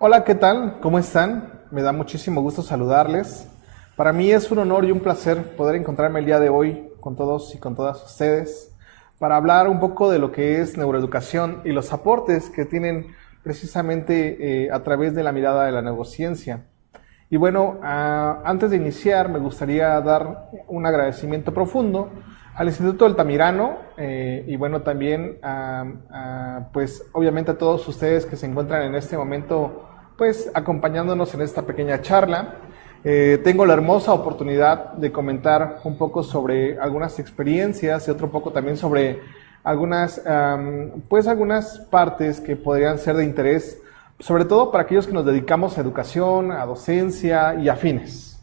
Hola, ¿qué tal? ¿Cómo están? Me da muchísimo gusto saludarles. Para mí es un honor y un placer poder encontrarme el día de hoy con todos y con todas ustedes para hablar un poco de lo que es neuroeducación y los aportes que tienen precisamente a través de la mirada de la neurociencia. Y bueno, antes de iniciar me gustaría dar un agradecimiento profundo al Instituto Altamirano y bueno, también pues obviamente a todos ustedes que se encuentran en este momento pues acompañándonos en esta pequeña charla. Tengo la hermosa oportunidad de comentar un poco sobre algunas experiencias y otro poco también sobre algunas partes que podrían ser de interés, sobre todo para aquellos que nos dedicamos a educación, a docencia y afines.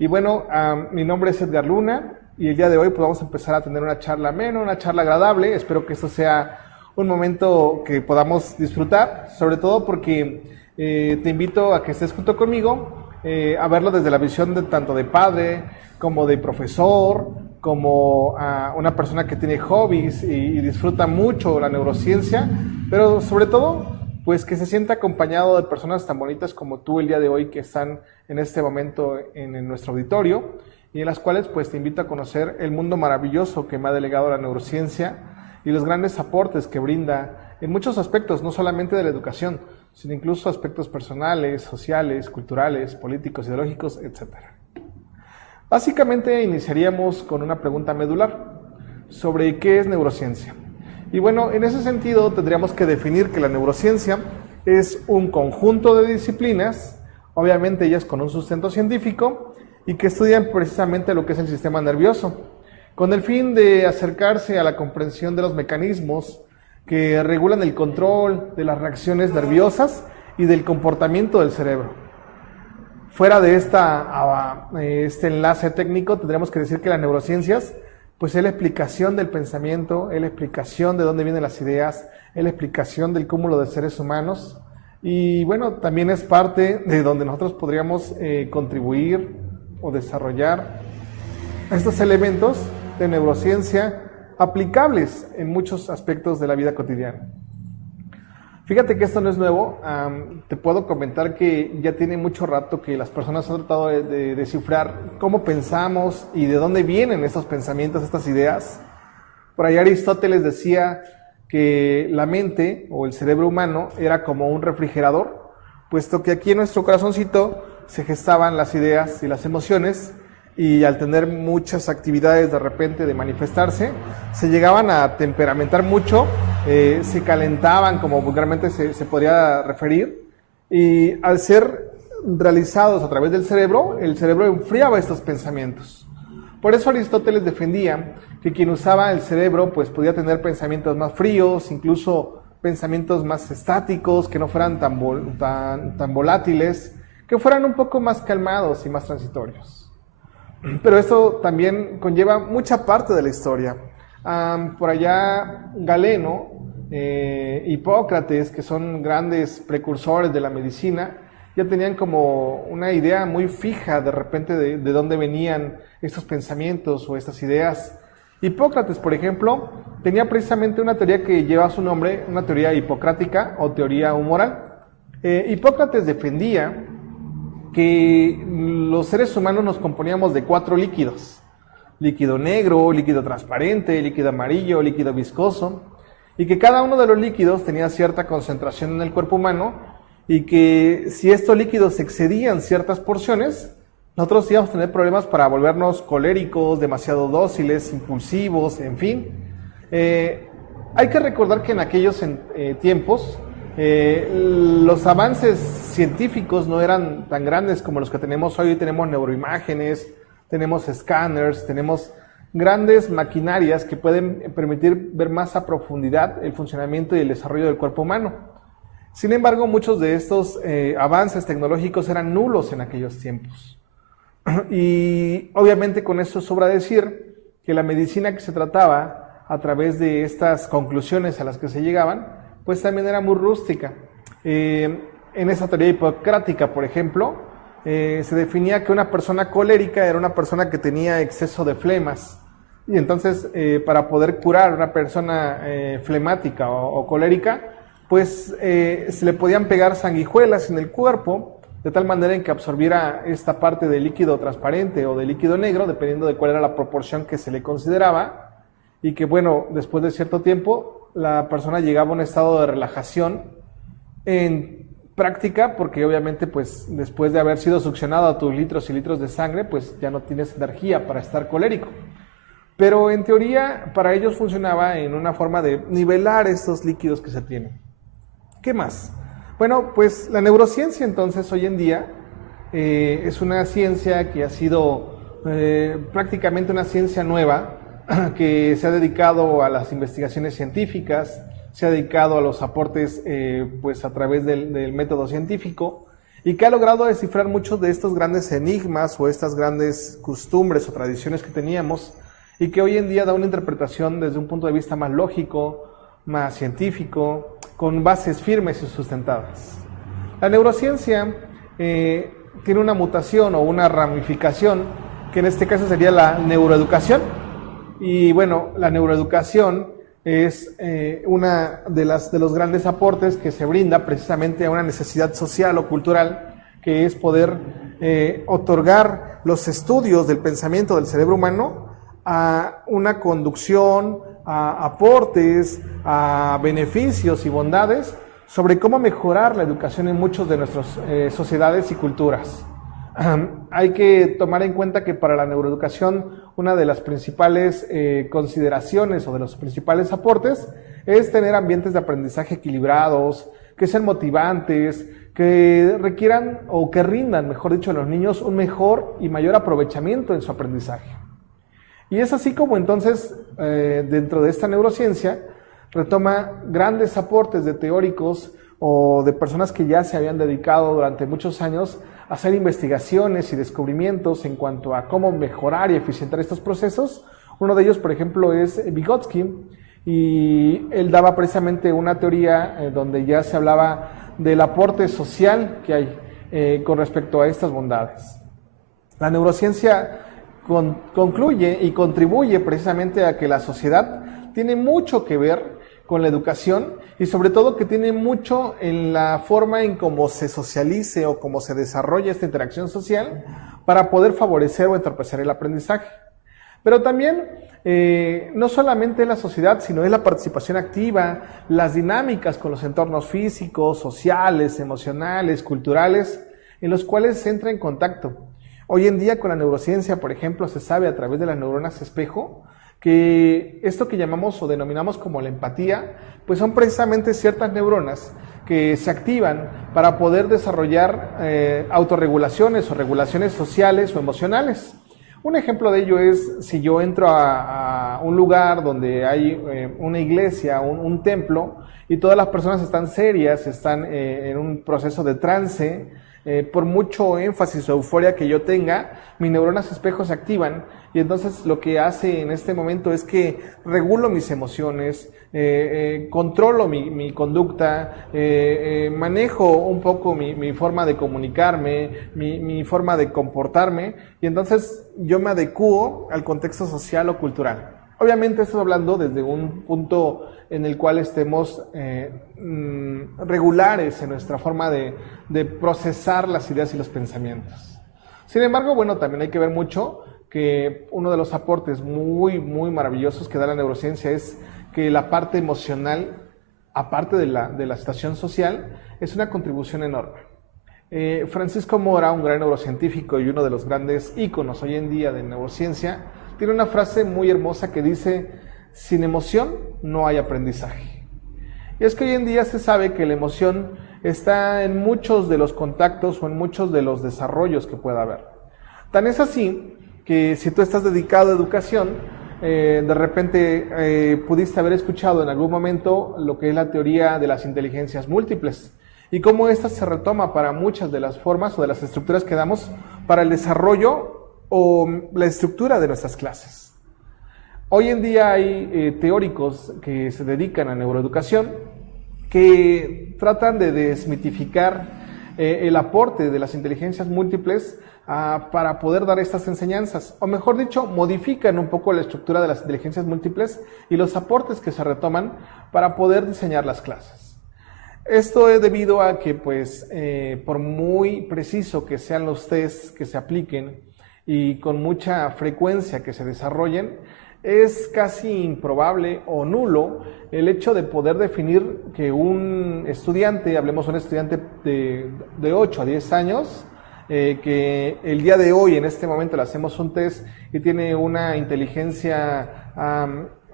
Y bueno, mi nombre es Edgar Luna y el día de hoy pues vamos a empezar a tener una charla amena, una charla agradable. Espero que esto sea un momento que podamos disfrutar, sobre todo porque te invito a que estés junto conmigo a verlo desde la visión de tanto de padre como de profesor, como una persona que tiene hobbies y disfruta mucho la neurociencia, pero sobre todo pues que se sienta acompañado de personas tan bonitas como tú el día de hoy que están en este momento en nuestro auditorio y en las cuales pues te invito a conocer el mundo maravilloso que me ha delegado la neurociencia y los grandes aportes que brinda en muchos aspectos, no solamente de la educación, sino incluso aspectos personales, sociales, culturales, políticos, ideológicos, etc. Básicamente iniciaríamos con una pregunta medular sobre qué es neurociencia. Y bueno, en ese sentido tendríamos que definir que la neurociencia es un conjunto de disciplinas, obviamente ellas con un sustento científico, y que estudian precisamente lo que es el sistema nervioso, con el fin de acercarse a la comprensión de los mecanismos que regulan el control de las reacciones nerviosas y del comportamiento del cerebro. Fuera de este enlace técnico, tendremos que decir que las neurociencias pues es la explicación del pensamiento, es la explicación de dónde vienen las ideas, es la explicación del cúmulo de seres humanos y bueno, también es parte de donde nosotros podríamos contribuir o desarrollar estos elementos de neurociencia aplicables en muchos aspectos de la vida cotidiana. Fíjate que esto no es nuevo, te puedo comentar que ya tiene mucho rato que las personas han tratado de descifrar cómo pensamos y de dónde vienen estos pensamientos, estas ideas. Por ahí Aristóteles decía que la mente o el cerebro humano era como un refrigerador, puesto que aquí en nuestro corazoncito se gestaban las ideas y las emociones y al tener muchas actividades de repente de manifestarse, se llegaban a temperamentar mucho, se calentaban, como vulgarmente se podría referir, y al ser realizados a través del cerebro, el cerebro enfriaba estos pensamientos. Por eso Aristóteles defendía que quien usaba el cerebro pues podía tener pensamientos más fríos, incluso pensamientos más estáticos, que no fueran tan volátiles, que fueran un poco más calmados y más transitorios. Pero esto también conlleva mucha parte de la historia. Por allá Galeno, Hipócrates, que son grandes precursores de la medicina, ya tenían como una idea muy fija de repente de dónde venían estos pensamientos o estas ideas. Hipócrates, por ejemplo, tenía precisamente una teoría que lleva su nombre, una teoría hipocrática o teoría humoral. Hipócrates defendía que los seres humanos nos componíamos de 4 líquidos: líquido negro, líquido transparente, líquido amarillo, líquido viscoso, y que cada uno de los líquidos tenía cierta concentración en el cuerpo humano y que si estos líquidos excedían ciertas porciones, nosotros íbamos a tener problemas para volvernos coléricos, demasiado dóciles, impulsivos, en fin. Hay que recordar que en aquellos tiempos los avances científicos no eran tan grandes como los que tenemos hoy. Tenemos neuroimágenes, tenemos escáneres, tenemos grandes maquinarias que pueden permitir ver más a profundidad el funcionamiento y el desarrollo del cuerpo humano. Sin embargo, muchos de estos avances tecnológicos eran nulos en aquellos tiempos. Y obviamente con eso sobra decir que la medicina que se trataba a través de estas conclusiones a las que se llegaban pues también era muy rústica. En esa teoría hipocrática, por ejemplo, se definía que una persona colérica era una persona que tenía exceso de flemas. Y entonces, para poder curar a una persona flemática o colérica, pues se le podían pegar sanguijuelas en el cuerpo, de tal manera en que absorbiera esta parte de líquido transparente o de líquido negro, dependiendo de cuál era la proporción que se le consideraba, y que bueno, después de cierto tiempo, la persona llegaba a un estado de relajación en práctica, porque obviamente pues después de haber sido succionado a tus litros y litros de sangre, pues ya no tienes energía para estar colérico. Pero en teoría para ellos funcionaba en una forma de nivelar estos líquidos que se tienen. ¿Qué más? Bueno, pues la neurociencia entonces hoy en día es una ciencia que ha sido prácticamente una ciencia nueva que se ha dedicado a las investigaciones científicas, se ha dedicado a los aportes pues a través del método científico y que ha logrado descifrar muchos de estos grandes enigmas o estas grandes costumbres o tradiciones que teníamos y que hoy en día da una interpretación desde un punto de vista más lógico, más científico, con bases firmes y sustentadas. La neurociencia tiene una mutación o una ramificación, que en este caso sería la neuroeducación. Y bueno, la neuroeducación es una de los grandes aportes que se brinda precisamente a una necesidad social o cultural, que es poder otorgar los estudios del pensamiento del cerebro humano a una conducción, a aportes, a beneficios y bondades sobre cómo mejorar la educación en muchas de nuestras sociedades y culturas. Hay que tomar en cuenta que para la neuroeducación una de las principales consideraciones o de los principales aportes es tener ambientes de aprendizaje equilibrados, que sean motivantes, que requieran o que rindan, mejor dicho, a los niños un mejor y mayor aprovechamiento en su aprendizaje. Y es así como entonces, dentro de esta neurociencia, retoma grandes aportes de teóricos o de personas que ya se habían dedicado durante muchos años a hacer investigaciones y descubrimientos en cuanto a cómo mejorar y eficientar estos procesos. Uno de ellos, por ejemplo, es Vygotsky, y él daba precisamente una teoría donde ya se hablaba del aporte social que hay con respecto a estas bondades. La neurociencia concluye y contribuye precisamente a que la sociedad tiene mucho que ver con la educación y sobre todo que tiene mucho en la forma en cómo se socialice o cómo se desarrolla esta interacción social para poder favorecer o entorpecer el aprendizaje. Pero también no solamente la sociedad, sino es la participación activa, las dinámicas con los entornos físicos, sociales, emocionales, culturales, en los cuales se entra en contacto. Hoy en día con la neurociencia, por ejemplo, se sabe a través de las neuronas espejo que esto que llamamos o denominamos como la empatía, pues son precisamente ciertas neuronas que se activan para poder desarrollar autorregulaciones o regulaciones sociales o emocionales. Un ejemplo de ello es si yo entro a un lugar donde hay una iglesia, un templo, y todas las personas están serias, están en un proceso de trance, por mucho énfasis o euforia que yo tenga, mis neuronas espejos se activan y entonces lo que hace en este momento es que regulo mis emociones, controlo mi conducta, manejo un poco mi forma de comunicarme, mi forma de comportarme y entonces yo me adecuo al contexto social o cultural. Obviamente estoy hablando desde un punto en el cual estemos regulares en nuestra forma de procesar las ideas y los pensamientos. Sin embargo, bueno, también hay que ver mucho que uno de los aportes muy, muy maravillosos que da la neurociencia es que la parte emocional, aparte de la situación social, es una contribución enorme. Francisco Mora, un gran neurocientífico y uno de los grandes íconos hoy en día de neurociencia, tiene una frase muy hermosa que dice: sin emoción no hay aprendizaje. Y es que hoy en día se sabe que la emoción está en muchos de los contactos o en muchos de los desarrollos que pueda haber. Tan es así que si tú estás dedicado a educación, de repente pudiste haber escuchado en algún momento lo que es la teoría de las inteligencias múltiples y cómo esta se retoma para muchas de las formas o de las estructuras que damos para el desarrollo o la estructura de nuestras clases. Hoy en día hay teóricos que se dedican a neuroeducación que tratan de desmitificar el aporte de las inteligencias múltiples para poder dar estas enseñanzas, o mejor dicho, modifican un poco la estructura de las inteligencias múltiples y los aportes que se retoman para poder diseñar las clases. Esto es debido a que, pues, por muy preciso que sean los tests que se apliquen y con mucha frecuencia que se desarrollen, es casi improbable o nulo el hecho de poder definir que un estudiante, hablemos de un estudiante de 8 a 10 años, que el día de hoy, en este momento, le hacemos un test y tiene una inteligencia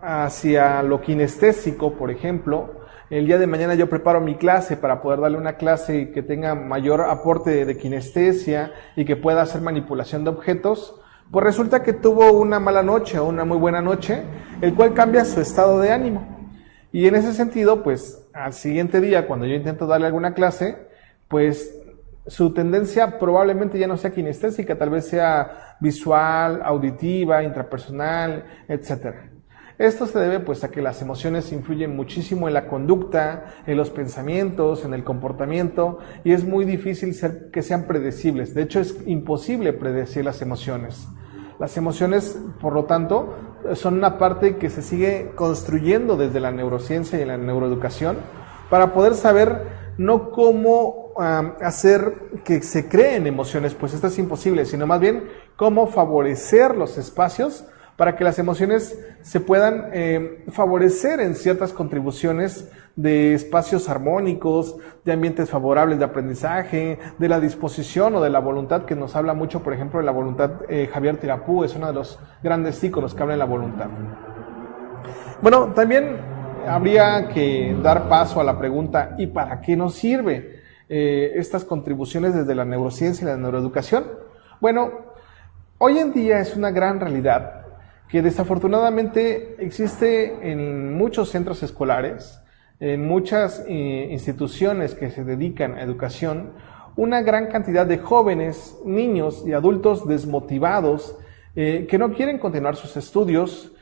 hacia lo kinestésico, por ejemplo. El día de mañana yo preparo mi clase para poder darle una clase que tenga mayor aporte de kinestesia y que pueda hacer manipulación de objetos. Pues resulta que tuvo una mala noche o una muy buena noche, el cual cambia su estado de ánimo. Y en ese sentido, pues al siguiente día, cuando yo intento darle alguna clase, pues su tendencia probablemente ya no sea kinestésica, tal vez sea visual, auditiva, intrapersonal, etc. Esto se debe pues a que las emociones influyen muchísimo en la conducta, en los pensamientos, en el comportamiento, y es muy difícil que sean predecibles. De hecho, es imposible predecir las emociones. Las emociones, por lo tanto, son una parte que se sigue construyendo desde la neurociencia y la neuroeducación para poder saber no cómo hacer que se creen emociones, pues esto es imposible, sino más bien cómo favorecer los espacios para que las emociones se puedan favorecer en ciertas contribuciones de espacios armónicos, de ambientes favorables de aprendizaje, de la disposición o de la voluntad, que nos habla mucho, por ejemplo, de la voluntad. Javier Tirapú es uno de los grandes íconos que habla de la voluntad. Bueno, también habría que dar paso a la pregunta, ¿y para qué nos sirve estas contribuciones desde la neurociencia y la neuroeducación? Bueno, hoy en día es una gran realidad que desafortunadamente existe en muchos centros escolares, en muchas instituciones que se dedican a educación, una gran cantidad de jóvenes, niños y adultos desmotivados que no quieren continuar sus estudios,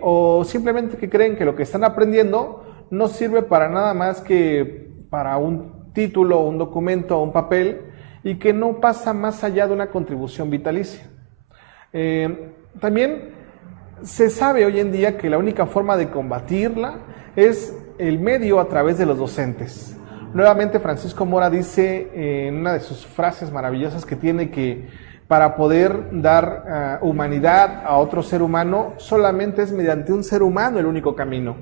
o simplemente que creen que lo que están aprendiendo no sirve para nada más que para un título, un documento o un papel, y que no pasa más allá de una contribución vitalicia. También se sabe hoy en día que la única forma de combatirla es el medio a través de los docentes. Nuevamente Francisco Mora dice en una de sus frases maravillosas que tiene que para poder dar humanidad a otro ser humano, solamente es mediante un ser humano el único camino.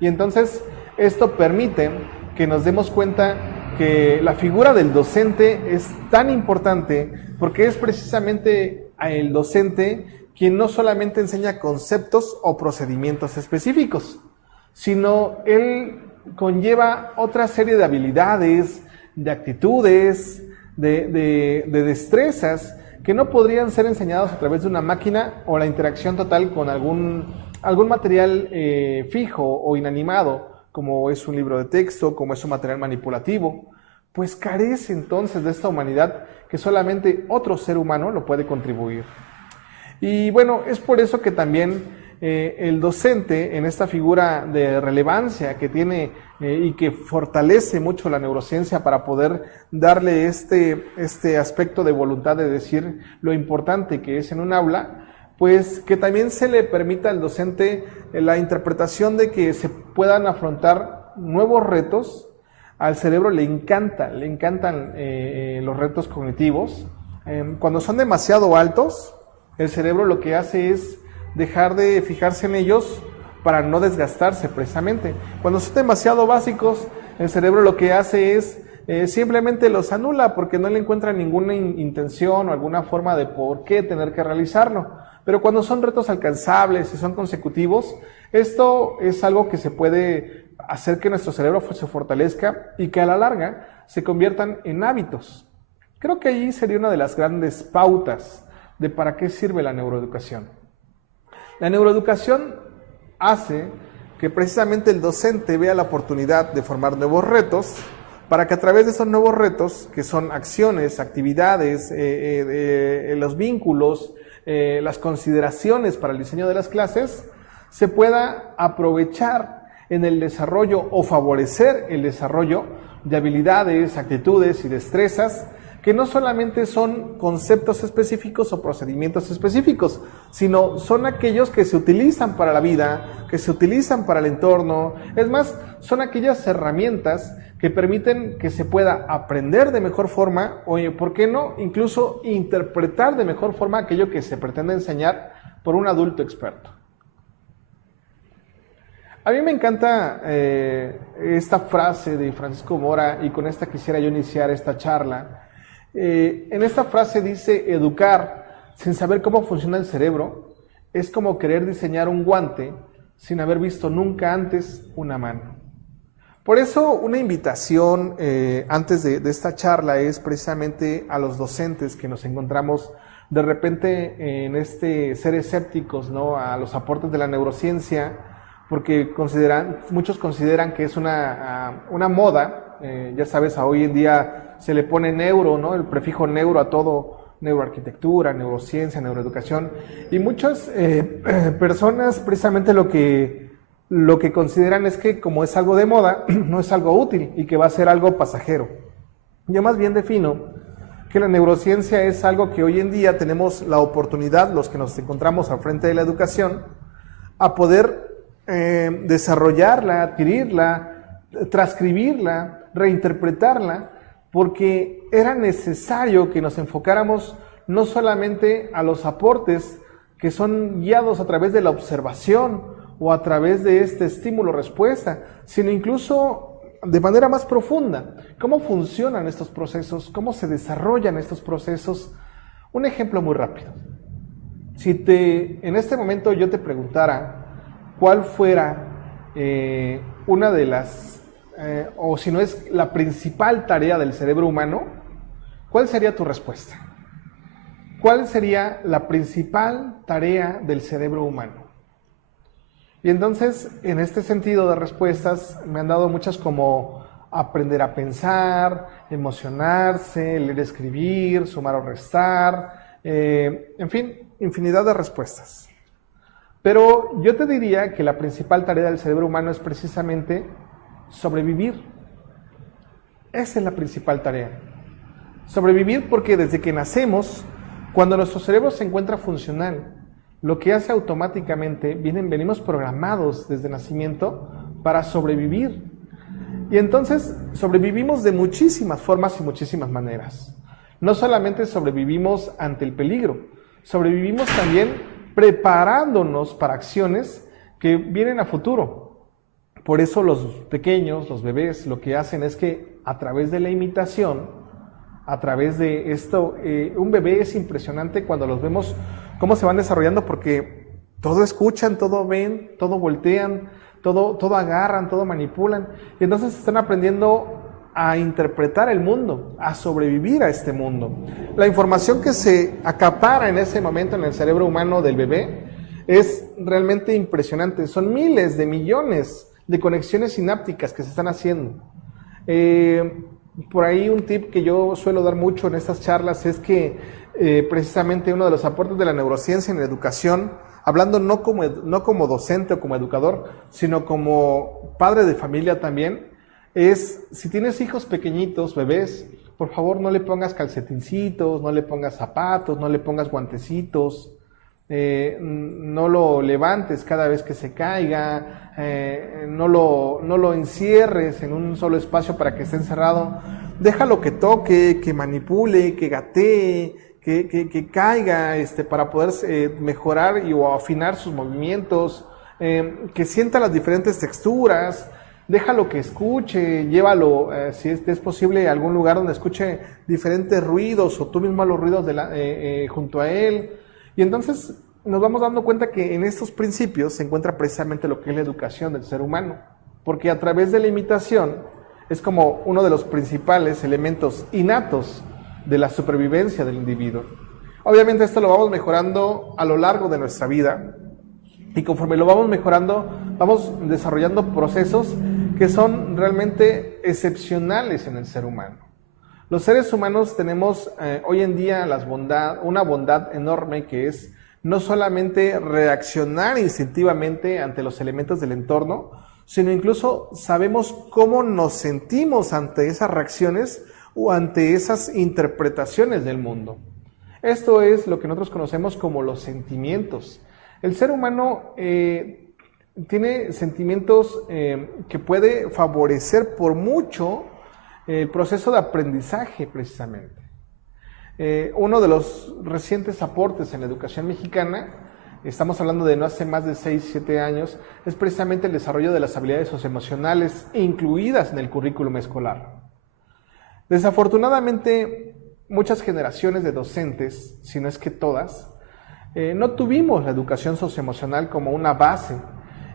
Y entonces esto permite que nos demos cuenta que la figura del docente es tan importante porque es precisamente el docente quien no solamente enseña conceptos o procedimientos específicos, sino él conlleva otra serie de habilidades, de actitudes, de destrezas que no podrían ser enseñados a través de una máquina o la interacción total con algún material fijo o inanimado, como es un libro de texto, como es un material manipulativo, pues carece entonces de esta humanidad que solamente otro ser humano lo puede contribuir. Y bueno, es por eso que también el docente, en esta figura de relevancia que tiene y que fortalece mucho la neurociencia para poder darle este aspecto de voluntad de decir lo importante que es en un aula, pues que también se le permita al docente la interpretación de que se puedan afrontar nuevos retos. Al cerebro le encantan los retos cognitivos. Cuando son demasiado altos, el cerebro lo que hace es dejar de fijarse en ellos para no desgastarse precisamente. Cuando son demasiado básicos, el cerebro lo que hace es simplemente los anula porque no le encuentra ninguna intención o alguna forma de por qué tener que realizarlo. Pero cuando son retos alcanzables y son consecutivos, esto es algo que se puede hacer que nuestro cerebro se fortalezca y que a la larga se conviertan en hábitos. Creo que allí sería una de las grandes pautas de para qué sirve la neuroeducación. La neuroeducación hace que precisamente el docente vea la oportunidad de formar nuevos retos para que a través de esos nuevos retos, que son acciones, actividades, los vínculos, las consideraciones para el diseño de las clases, se pueda aprovechar en el desarrollo o favorecer el desarrollo de habilidades, actitudes y destrezas que no solamente son conceptos específicos o procedimientos específicos, sino son aquellos que se utilizan para la vida, que se utilizan para el entorno. Es más, son aquellas herramientas que permiten que se pueda aprender de mejor forma o, ¿por qué no?, incluso interpretar de mejor forma aquello que se pretende enseñar por un adulto experto. A mí me encanta esta frase de Francisco Mora y con esta quisiera yo iniciar esta charla. En esta frase dice: educar sin saber cómo funciona el cerebro es como querer diseñar un guante sin haber visto nunca antes una mano. Por eso una invitación antes de esta charla es precisamente a los docentes que nos encontramos de repente en ser escépticos, ¿no?, a los aportes de la neurociencia, porque muchos consideran que es una moda. Ya sabes, hoy en día se le pone neuro, ¿no?, el prefijo neuro a todo, neuroarquitectura, neurociencia, neuroeducación, y muchas personas precisamente lo que consideran es que como es algo de moda, no es algo útil y que va a ser algo pasajero. Yo más bien defino que la neurociencia es algo que hoy en día tenemos la oportunidad, los que nos encontramos al frente de la educación, a poder desarrollarla, adquirirla, transcribirla, reinterpretarla, porque era necesario que nos enfocáramos no solamente a los aportes que son guiados a través de la observación o a través de este estímulo-respuesta, sino incluso de manera más profunda. ¿Cómo funcionan estos procesos? ¿Cómo se desarrollan estos procesos? Un ejemplo muy rápido. Si en este momento yo te preguntara cuál fuera una de las, o si no es la principal tarea del cerebro humano, ¿cuál sería tu respuesta? ¿Cuál sería la principal tarea del cerebro humano? Y entonces, en este sentido de respuestas, me han dado muchas como aprender a pensar, emocionarse, leer, escribir, sumar o restar, en fin, infinidad de respuestas. Pero yo te diría que la principal tarea del cerebro humano es precisamente sobrevivir. Esa es la principal tarea. Sobrevivir porque desde que nacemos, cuando nuestro cerebro se encuentra funcional, lo que hace automáticamente, venimos programados desde nacimiento para sobrevivir. Y entonces sobrevivimos de muchísimas formas y muchísimas maneras. No solamente sobrevivimos ante el peligro, sobrevivimos también preparándonos para acciones que vienen a futuro. Por eso los pequeños, los bebés, lo que hacen es que a través de la imitación, a través de esto, un bebé es impresionante cuando los vemos cómo se van desarrollando, porque todo escuchan, todo ven, todo voltean, todo agarran, todo manipulan, y entonces están aprendiendo a interpretar el mundo, a sobrevivir a este mundo. La información que se acapara en ese momento en el cerebro humano del bebé es realmente impresionante. Son miles de millones de conexiones sinápticas que se están haciendo. Por ahí un tip que yo suelo dar mucho en estas charlas es que precisamente uno de los aportes de la neurociencia en la educación, hablando no como docente o como educador, sino como padre de familia también, es, si tienes hijos pequeñitos, bebés, por favor no le pongas calcetincitos, no le pongas zapatos, no le pongas guantecitos, no lo levantes cada vez que se caiga, no lo encierres en un solo espacio para que esté encerrado. Déjalo que toque, que manipule, que gatee, que caiga, para poder mejorar o afinar sus movimientos, que sienta las diferentes texturas. Déjalo que escuche, llévalo, si es posible, a algún lugar donde escuche diferentes ruidos o tú mismo los ruidos junto a él. Y entonces nos vamos dando cuenta que en estos principios se encuentra precisamente lo que es la educación del ser humano. Porque a través de la imitación es como uno de los principales elementos innatos de la supervivencia del individuo. Obviamente esto lo vamos mejorando a lo largo de nuestra vida. Y conforme lo vamos mejorando, vamos desarrollando procesos que son realmente excepcionales en el ser humano. Los seres humanos tenemos hoy en día una bondad enorme, que es no solamente reaccionar instintivamente ante los elementos del entorno, sino incluso sabemos cómo nos sentimos ante esas reacciones o ante esas interpretaciones del mundo. Esto es lo que nosotros conocemos como los sentimientos. El ser humano tiene sentimientos que puede favorecer por mucho el proceso de aprendizaje precisamente. Uno de los recientes aportes en la educación mexicana, estamos hablando de no hace más de 6, 7 años, es precisamente el desarrollo de las habilidades socioemocionales incluidas en el currículum escolar. Desafortunadamente, muchas generaciones de docentes, si no es que todas, no tuvimos la educación socioemocional como una base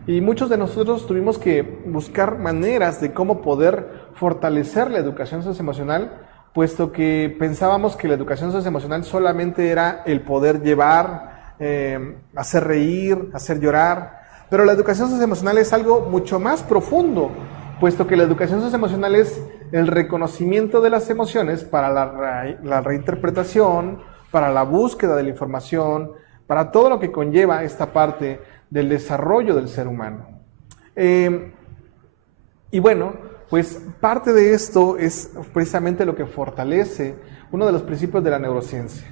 y muchos de nosotros tuvimos que buscar maneras de cómo poder fortalecer la educación socioemocional, puesto que pensábamos que la educación socioemocional solamente era el poder llevar, hacer reír, hacer llorar, pero la educación socioemocional es algo mucho más profundo, puesto que la educación socioemocional es el reconocimiento de las emociones para la reinterpretación, para la búsqueda de la información, para todo lo que conlleva esta parte del desarrollo del ser humano. Y bueno, pues parte de esto es precisamente lo que fortalece uno de los principios de la neurociencia.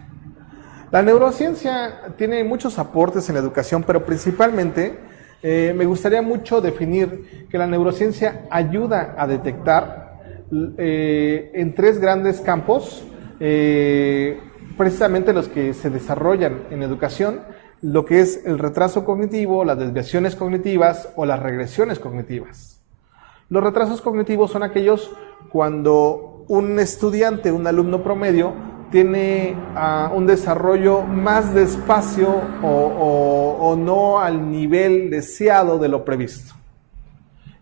La neurociencia tiene muchos aportes en la educación, pero principalmente me gustaría mucho definir que la neurociencia ayuda a detectar en 3 grandes campos, precisamente los que se desarrollan en educación, lo que es el retraso cognitivo, las desviaciones cognitivas o las regresiones cognitivas. Los retrasos cognitivos son aquellos cuando un estudiante, un alumno promedio, tiene un desarrollo más despacio o no al nivel deseado de lo previsto.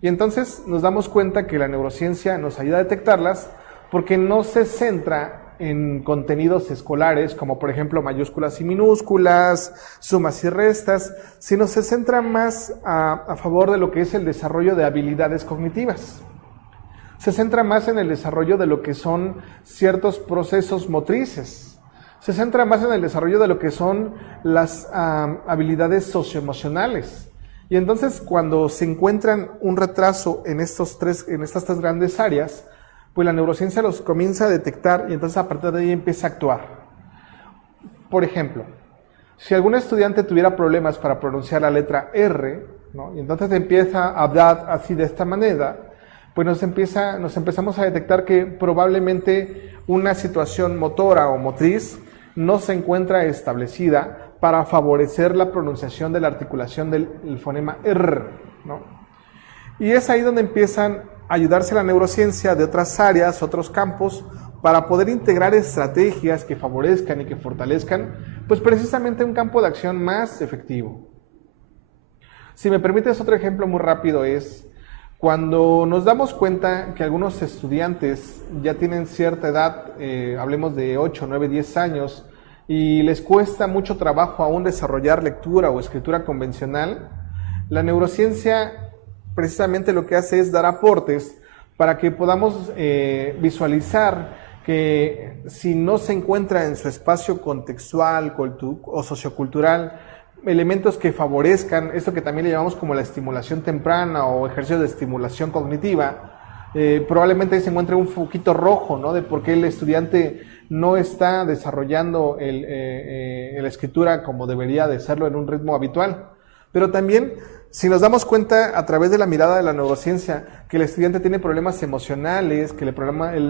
Y entonces nos damos cuenta que la neurociencia nos ayuda a detectarlas porque no se centra en contenidos escolares como por ejemplo mayúsculas y minúsculas, sumas y restas, sino se centra más a favor de lo que es el desarrollo de habilidades cognitivas. Se centra más en el desarrollo de lo que son ciertos procesos motrices. Se centra más en el desarrollo de lo que son las habilidades socioemocionales. Y entonces cuando se encuentran un retraso en estas 3 grandes áreas, pues la neurociencia los comienza a detectar y entonces a partir de ahí empieza a actuar. Por ejemplo, si algún estudiante tuviera problemas para pronunciar la letra R, ¿no? Y entonces empieza a hablar así de esta manera, pues nos empezamos a detectar que probablemente una situación motora o motriz no se encuentra establecida para favorecer la pronunciación de la articulación del fonema R, ¿no? Y es ahí donde empiezan a ayudarse la neurociencia de otras áreas, otros campos, para poder integrar estrategias que favorezcan y que fortalezcan, pues precisamente un campo de acción más efectivo. Si me permites, otro ejemplo muy rápido es cuando nos damos cuenta que algunos estudiantes ya tienen cierta edad, hablemos de 8, 9, 10 años, y les cuesta mucho trabajo aún desarrollar lectura o escritura convencional, la neurociencia precisamente lo que hace es dar aportes para que podamos visualizar que si no se encuentra en su espacio contextual o sociocultural elementos que favorezcan esto que también le llamamos como la estimulación temprana o ejercicio de estimulación cognitiva, probablemente ahí se encuentre un foquito rojo, ¿no? De por qué el estudiante no está desarrollando la escritura como debería de serlo en un ritmo habitual. Pero también, si nos damos cuenta a través de la mirada de la neurociencia que el estudiante tiene problemas emocionales, que el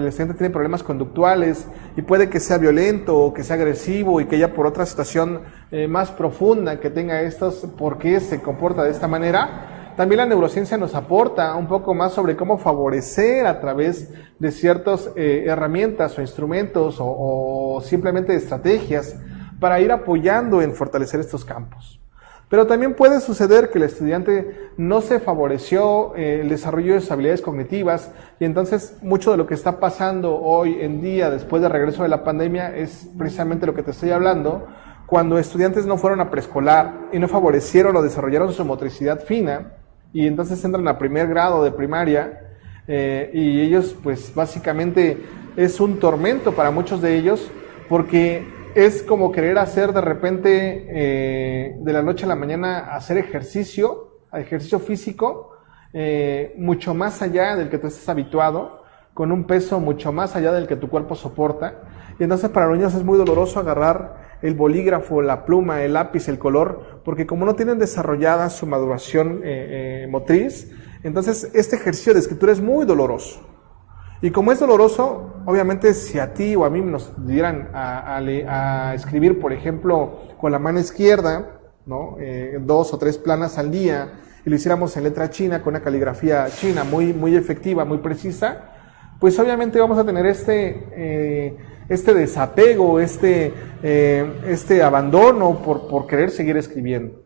estudiante tiene problemas conductuales y puede que sea violento o que sea agresivo y que ya por otra situación más profunda que tenga estos, por qué se comporta de esta manera, también la neurociencia nos aporta un poco más sobre cómo favorecer a través de ciertas herramientas o instrumentos o simplemente estrategias para ir apoyando en fortalecer estos campos. Pero también puede suceder que el estudiante no se favoreció el desarrollo de sus habilidades cognitivas y entonces mucho de lo que está pasando hoy en día después del regreso de la pandemia es precisamente lo que te estoy hablando, cuando estudiantes no fueron a preescolar y no favorecieron o desarrollaron su motricidad fina y entonces entran a primer grado de primaria y ellos pues básicamente es un tormento para muchos de ellos porque es como querer hacer de repente, de la noche a la mañana, hacer ejercicio físico, mucho más allá del que tú estés habituado, con un peso mucho más allá del que tu cuerpo soporta. Y entonces para los niños es muy doloroso agarrar el bolígrafo, la pluma, el lápiz, el color, porque como no tienen desarrollada su maduración motriz, entonces este ejercicio de escritura es muy doloroso. Y como es doloroso, obviamente si a ti o a mí nos dieran a escribir, por ejemplo, con la mano izquierda, ¿no? 2 o 3 planas al día, y lo hiciéramos en letra china, con una caligrafía china muy efectiva, muy precisa, pues obviamente vamos a tener este desapego, este abandono por querer seguir escribiendo.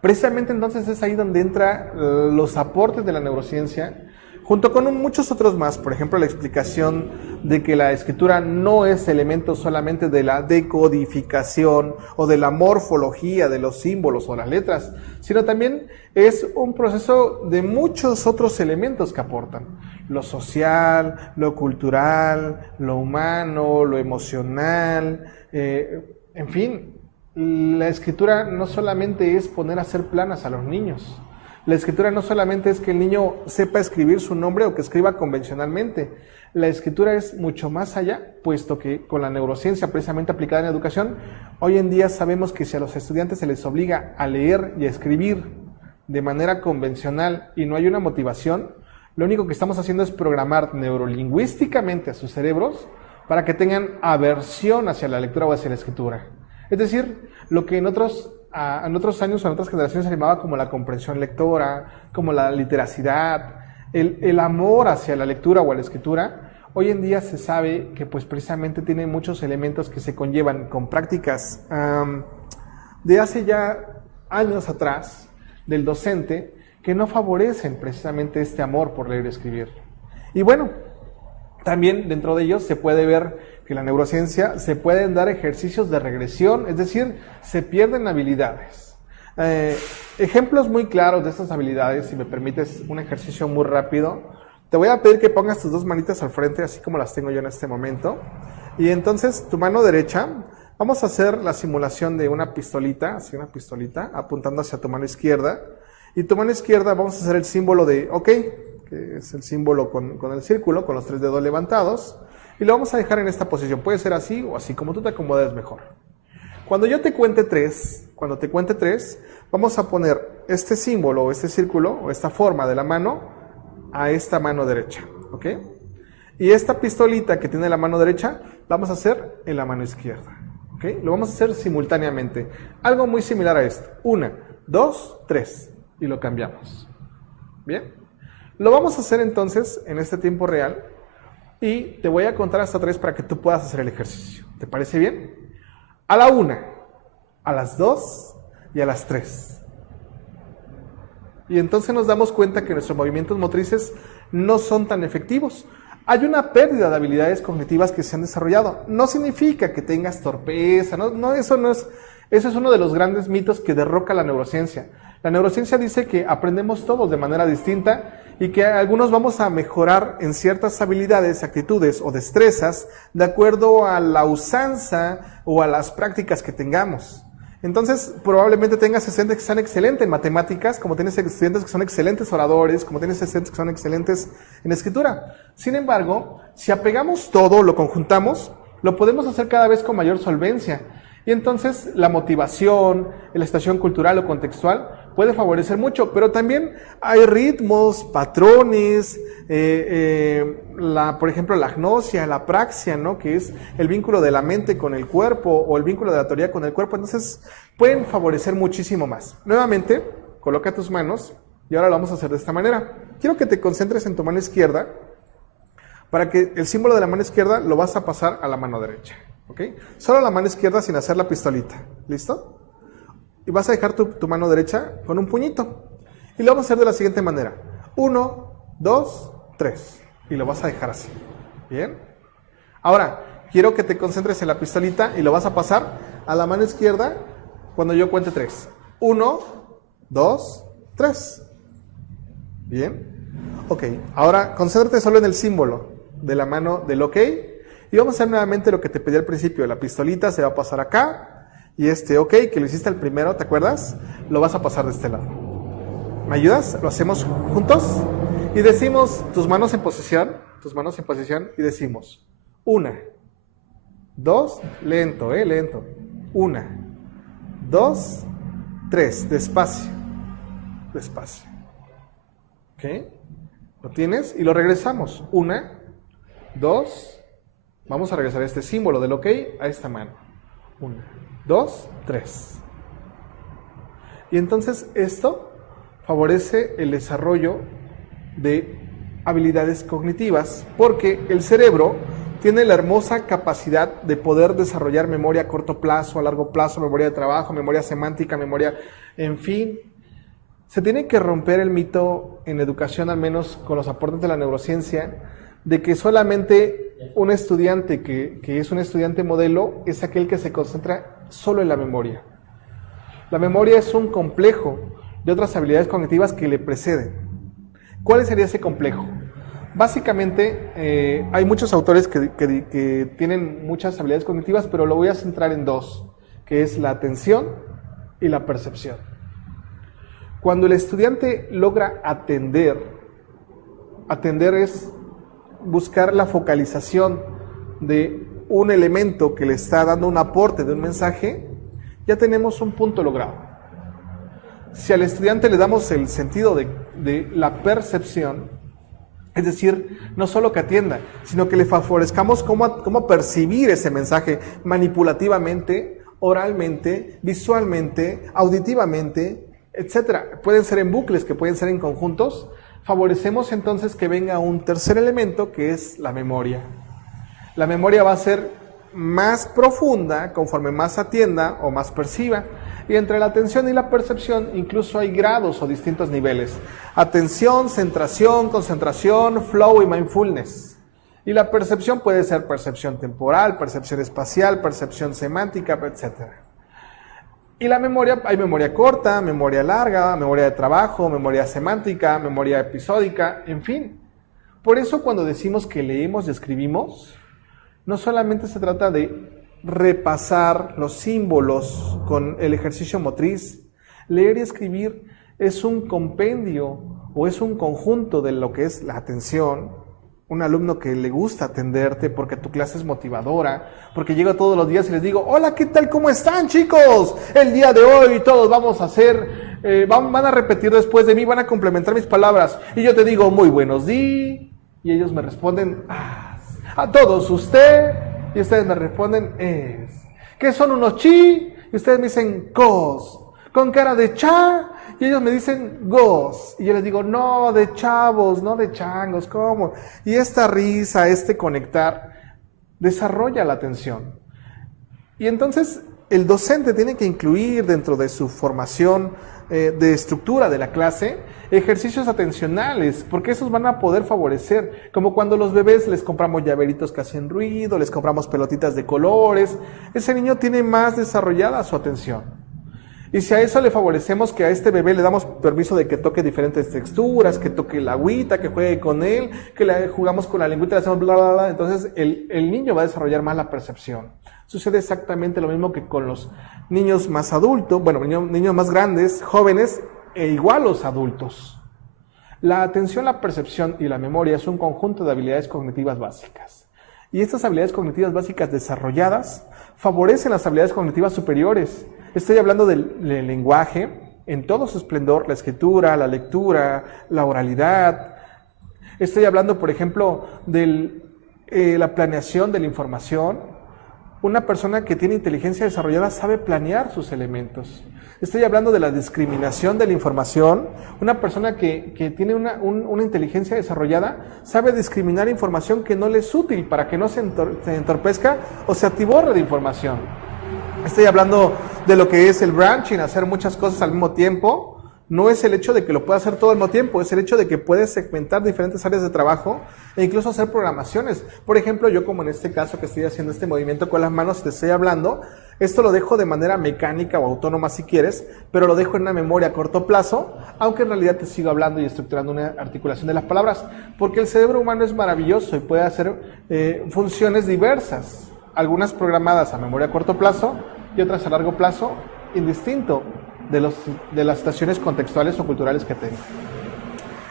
Precisamente entonces es ahí donde entran los aportes de la neurociencia, junto con muchos otros más. Por ejemplo, la explicación de que la escritura no es elemento solamente de la decodificación o de la morfología de los símbolos o las letras, sino también es un proceso de muchos otros elementos que aportan. Lo social, lo cultural, lo humano, lo emocional, en fin, la escritura no solamente es poner a hacer planas a los niños. La escritura no solamente es que el niño sepa escribir su nombre o que escriba convencionalmente. La escritura es mucho más allá, puesto que con la neurociencia precisamente aplicada en la educación, hoy en día sabemos que si a los estudiantes se les obliga a leer y a escribir de manera convencional y no hay una motivación, lo único que estamos haciendo es programar neurolingüísticamente a sus cerebros para que tengan aversión hacia la lectura o hacia la escritura. Es decir, lo que en otros años o en otras generaciones se llamaba como la comprensión lectora, como la literacidad, el amor hacia la lectura o a la escritura, hoy en día se sabe que pues precisamente tiene muchos elementos que se conllevan con prácticas de hace ya años atrás del docente que no favorecen precisamente este amor por leer y escribir. Y bueno, también dentro de ellos se puede ver que en la neurociencia se pueden dar ejercicios de regresión, es decir, se pierden habilidades. Ejemplos muy claros de estas habilidades, si me permites un ejercicio muy rápido, te voy a pedir que pongas tus 2 manitas al frente, así como las tengo yo en este momento, y entonces tu mano derecha, vamos a hacer la simulación de una pistolita, así una pistolita, apuntando hacia tu mano izquierda, y tu mano izquierda vamos a hacer el símbolo de OK, que es el símbolo con el círculo, con los 3 dedos levantados, y lo vamos a dejar en esta posición. Puede ser así o así, como tú te acomodes mejor. Cuando yo te cuente 3, vamos a poner este símbolo o este círculo o esta forma de la mano a esta mano derecha, ¿ok? Y esta pistolita que tiene la mano derecha, la vamos a hacer en la mano izquierda, ¿ok? Lo vamos a hacer simultáneamente. Algo muy similar a esto. 1, 2, 3. Y lo cambiamos. ¿Bien? Lo vamos a hacer entonces en este tiempo real. Y te voy a contar hasta 3 para que tú puedas hacer el ejercicio. ¿Te parece bien? A la 1, a las 2 y a las 3. Y entonces nos damos cuenta que nuestros movimientos motrices no son tan efectivos. Hay una pérdida de habilidades cognitivas que se han desarrollado. No significa que tengas torpeza, eso es uno de los grandes mitos que derroca la neurociencia. La neurociencia dice que aprendemos todos de manera distinta y que algunos vamos a mejorar en ciertas habilidades, actitudes o destrezas de acuerdo a la usanza o a las prácticas que tengamos. Entonces, probablemente tengas estudiantes que sean excelentes en matemáticas, como tienes estudiantes que son excelentes oradores, como tienes estudiantes que son excelentes en escritura. Sin embargo, si apegamos todo, lo conjuntamos, lo podemos hacer cada vez con mayor solvencia. Y entonces la motivación, la estación cultural o contextual puede favorecer mucho, pero también hay ritmos, patrones, por ejemplo la agnosia, la praxia, ¿no? Que es el vínculo de la mente con el cuerpo o el vínculo de la teoría con el cuerpo, entonces pueden favorecer muchísimo más. Nuevamente, coloca tus manos y ahora lo vamos a hacer de esta manera. Quiero que te concentres en tu mano izquierda para que el símbolo de la mano izquierda lo vas a pasar a la mano derecha. ¿Ok? Solo la mano izquierda sin hacer la pistolita. ¿Listo? Y vas a dejar tu mano derecha con un puñito. Y lo vamos a hacer de la siguiente manera. 1, 2, 3. Y lo vas a dejar así. ¿Bien? Ahora, quiero que te concentres en la pistolita y lo vas a pasar a la mano izquierda cuando yo cuente 3. 1, 2, 3. ¿Bien? Ok. Ahora, concéntrate solo en el símbolo de la mano del OK. Y vamos a hacer nuevamente lo que te pedí al principio. La pistolita se va a pasar acá. Y este OK, que lo hiciste el primero, ¿te acuerdas? Lo vas a pasar de este lado. ¿Me ayudas? Lo hacemos juntos. Y decimos tus manos en posición. Y decimos 1, 2, lento, lento. 1, 2, 3, despacio, despacio. ¿Ok? ¿Lo tienes? Y lo regresamos. 1, 2, vamos a regresar este símbolo del OK a esta mano. 1, 2, 3. Y entonces esto favorece el desarrollo de habilidades cognitivas, porque el cerebro tiene la hermosa capacidad de poder desarrollar memoria a corto plazo, a largo plazo, memoria de trabajo, memoria semántica, memoria, en fin. Se tiene que romper el mito en educación, al menos con los aportes de la neurociencia, de que solamente un estudiante que es un estudiante modelo es aquel que se concentra solo en la memoria. La memoria es un complejo de otras habilidades cognitivas que le preceden. ¿Cuál sería ese complejo? Básicamente, hay muchos autores que tienen muchas habilidades cognitivas, pero lo voy a centrar en dos, que es la atención y la percepción. Cuando el estudiante logra atender es buscar la focalización de un elemento que le está dando un aporte de un mensaje, ya tenemos un punto logrado. Si al estudiante le damos el sentido de la percepción, es decir, no solo que atienda, sino que le favorezcamos cómo percibir ese mensaje manipulativamente, oralmente, visualmente, auditivamente, etc. Pueden ser en bucles, que pueden ser en conjuntos. Favorecemos entonces que venga un tercer elemento, que es la memoria. La memoria va a ser más profunda conforme más atienda o más perciba. Y entre la atención y la percepción incluso hay grados o distintos niveles. Atención, centración, concentración, flow y mindfulness. Y la percepción puede ser percepción temporal, percepción espacial, percepción semántica, etc. Y la memoria, hay memoria corta, memoria larga, memoria de trabajo, memoria semántica, memoria episódica, en fin. Por eso cuando decimos que leemos y escribimos, no solamente se trata de repasar los símbolos con el ejercicio motriz. Leer y escribir es un compendio o es un conjunto de lo que es la atención. Un alumno que le gusta atenderte porque tu clase es motivadora, porque llego todos los días y les digo, hola, ¿qué tal? ¿Cómo están, chicos? El día de hoy todos vamos a hacer, van a repetir después de mí, van a complementar mis palabras. Y yo te digo, muy buenos días. Y ellos me responden, a todos usted. Y ustedes me responden, ¿qué son unos chi? Y ustedes me dicen, cos. Con cara de cha. Y ellos me dicen, gos. Y yo les digo, no, de chavos, no de changos, ¿cómo? Y esta risa, este conectar, desarrolla la atención. Y entonces, el docente tiene que incluir dentro de su formación de estructura de la clase, ejercicios atencionales, porque esos van a poder favorecer, como cuando los bebés les compramos llaveritos que hacen ruido, les compramos pelotitas de colores, ese niño tiene más desarrollada su atención. Y si a eso le favorecemos que a este bebé le damos permiso de que toque diferentes texturas, que toque la agüita, que juegue con él, que le jugamos con la lengüita, le hacemos bla, bla, bla, entonces el niño va a desarrollar más la percepción. Sucede exactamente lo mismo que con los niños más adultos, bueno, niños más grandes, jóvenes, e igual los adultos. La atención, la percepción y la memoria es un conjunto de habilidades cognitivas básicas. Y estas habilidades cognitivas básicas desarrolladas favorecen las habilidades cognitivas superiores. Estoy hablando del lenguaje en todo su esplendor, la escritura, la lectura, la oralidad. Estoy hablando, por ejemplo, de la planeación de la información. Una persona que tiene inteligencia desarrollada sabe planear sus elementos. Estoy hablando de la discriminación de la información. Una persona que tiene una inteligencia desarrollada sabe discriminar información que no le es útil para que no se entorpezca o se atiborre de información. Estoy hablando de lo que es el branching, hacer muchas cosas al mismo tiempo. No es el hecho de que lo pueda hacer todo al mismo tiempo, es el hecho de que puedes segmentar diferentes áreas de trabajo e incluso hacer programaciones. Por ejemplo, yo como en este caso que estoy haciendo este movimiento con las manos, te estoy hablando, esto lo dejo de manera mecánica o autónoma si quieres, pero lo dejo en una memoria a corto plazo, aunque en realidad te sigo hablando y estructurando una articulación de las palabras, porque el cerebro humano es maravilloso y puede hacer funciones diversas, algunas programadas a memoria a corto plazo y otras a largo plazo, indistinto de las situaciones contextuales o culturales que tengo.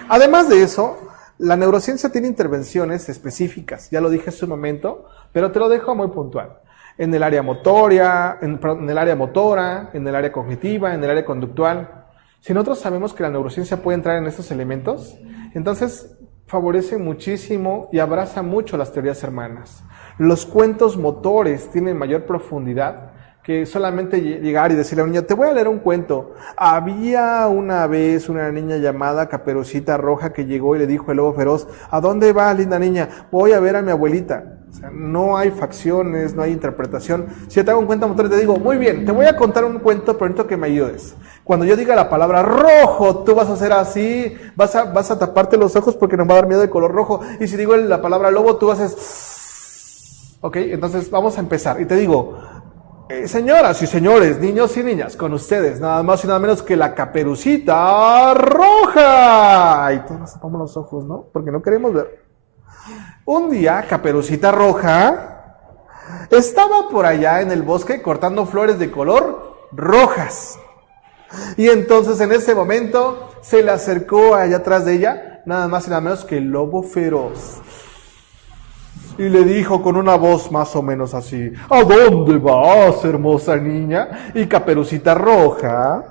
Además de eso, la neurociencia tiene intervenciones específicas, ya lo dije hace un momento, pero te lo dejo muy puntual. en el área motora, en el área motora, en el área cognitiva, en el área conductual. Si nosotros sabemos que la neurociencia puede entrar en estos elementos, entonces favorece muchísimo y abraza mucho las teorías hermanas. Los cuentos motores tienen mayor profundidad que solamente llegar y decirle a un niño, te voy a leer un cuento. Había una vez una niña llamada Caperucita Roja que llegó y le dijo al lobo feroz, ¿a dónde vas, linda niña? Voy a ver a mi abuelita. O sea, no hay facciones, no hay interpretación. Si yo te hago un cuento motor y te digo, muy bien, te voy a contar un cuento, pero necesito que me ayudes. Cuando yo diga la palabra rojo, tú vas a hacer así, vas a taparte los ojos porque nos va a dar miedo el color rojo. Y si digo la palabra lobo, tú vas a hacer... Ok, entonces vamos a empezar. Y te digo... señoras y señores, niños y niñas, con ustedes, nada más y nada menos que la Caperucita Roja. Y todos nos tapamos los ojos, ¿no? Porque no queremos ver. Un día, Caperucita Roja estaba por allá en el bosque cortando flores de color rojas. Y entonces en ese momento se le acercó allá atrás de ella, nada más y nada menos que el lobo feroz. Y le dijo con una voz más o menos así, ¿a dónde vas, hermosa niña? Y Caperucita Roja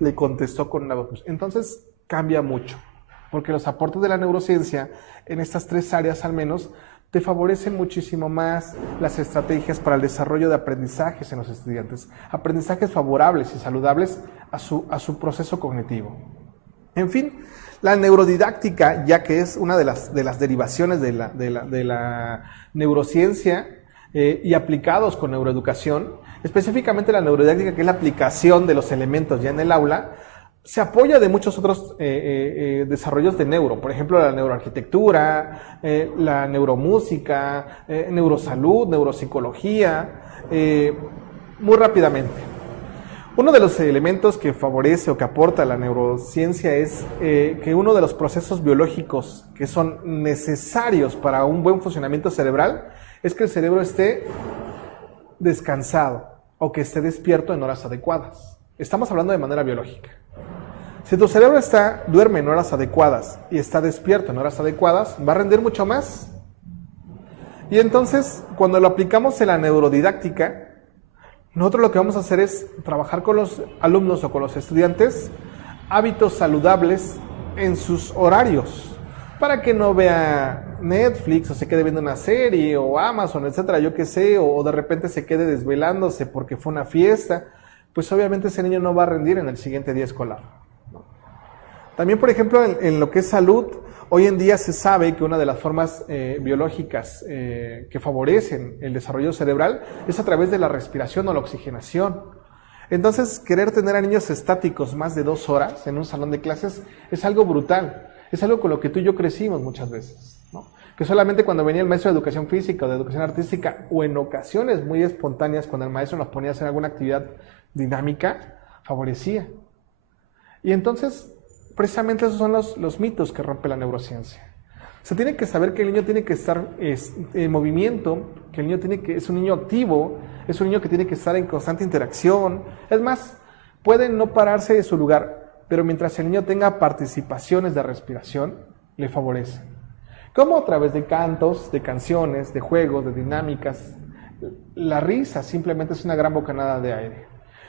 le contestó con una voz. Entonces cambia mucho, porque los aportes de la neurociencia en estas tres áreas al menos te favorecen muchísimo más las estrategias para el desarrollo de aprendizajes en los estudiantes, aprendizajes favorables y saludables a su proceso cognitivo. En fin, la neurodidáctica, ya que es una de las derivaciones de la neurociencia y aplicados con neuroeducación, específicamente la neurodidáctica, que es la aplicación de los elementos ya en el aula, se apoya de muchos otros desarrollos de neuro, por ejemplo, la neuroarquitectura, la neuromúsica, neurosalud, neuropsicología, muy rápidamente. Uno de los elementos que favorece o que aporta la neurociencia es que uno de los procesos biológicos que son necesarios para un buen funcionamiento cerebral es que el cerebro esté descansado o que esté despierto en horas adecuadas. Estamos hablando de manera biológica. Si tu cerebro duerme en horas adecuadas y está despierto en horas adecuadas, va a rendir mucho más. Y entonces, cuando lo aplicamos en la neurodidáctica, nosotros lo que vamos a hacer es trabajar con los alumnos o con los estudiantes hábitos saludables en sus horarios, para que no vea Netflix o se quede viendo una serie o Amazon, etcétera, yo qué sé, o de repente se quede desvelándose porque fue una fiesta. Pues obviamente ese niño no va a rendir en el siguiente día escolar. También, por ejemplo, en lo que es salud, hoy en día se sabe que una de las formas biológicas que favorecen el desarrollo cerebral es a través de la respiración o la oxigenación. Entonces, querer tener a niños estáticos más de 2 horas en un salón de clases es algo brutal. Es algo con lo que tú y yo crecimos muchas veces, ¿no? Que solamente cuando venía el maestro de educación física o de educación artística, o en ocasiones muy espontáneas, cuando el maestro nos ponía a hacer alguna actividad dinámica, favorecía. Y entonces, precisamente esos son los mitos que rompe la neurociencia. Se tiene que saber que el niño tiene que estar en movimiento, que el niño es un niño activo, es un niño que tiene que estar en constante interacción. Es más, puede no pararse de su lugar, pero mientras el niño tenga participaciones de respiración, le favorece. Como a través de cantos, de canciones, de juegos, de dinámicas. La risa simplemente es una gran bocanada de aire.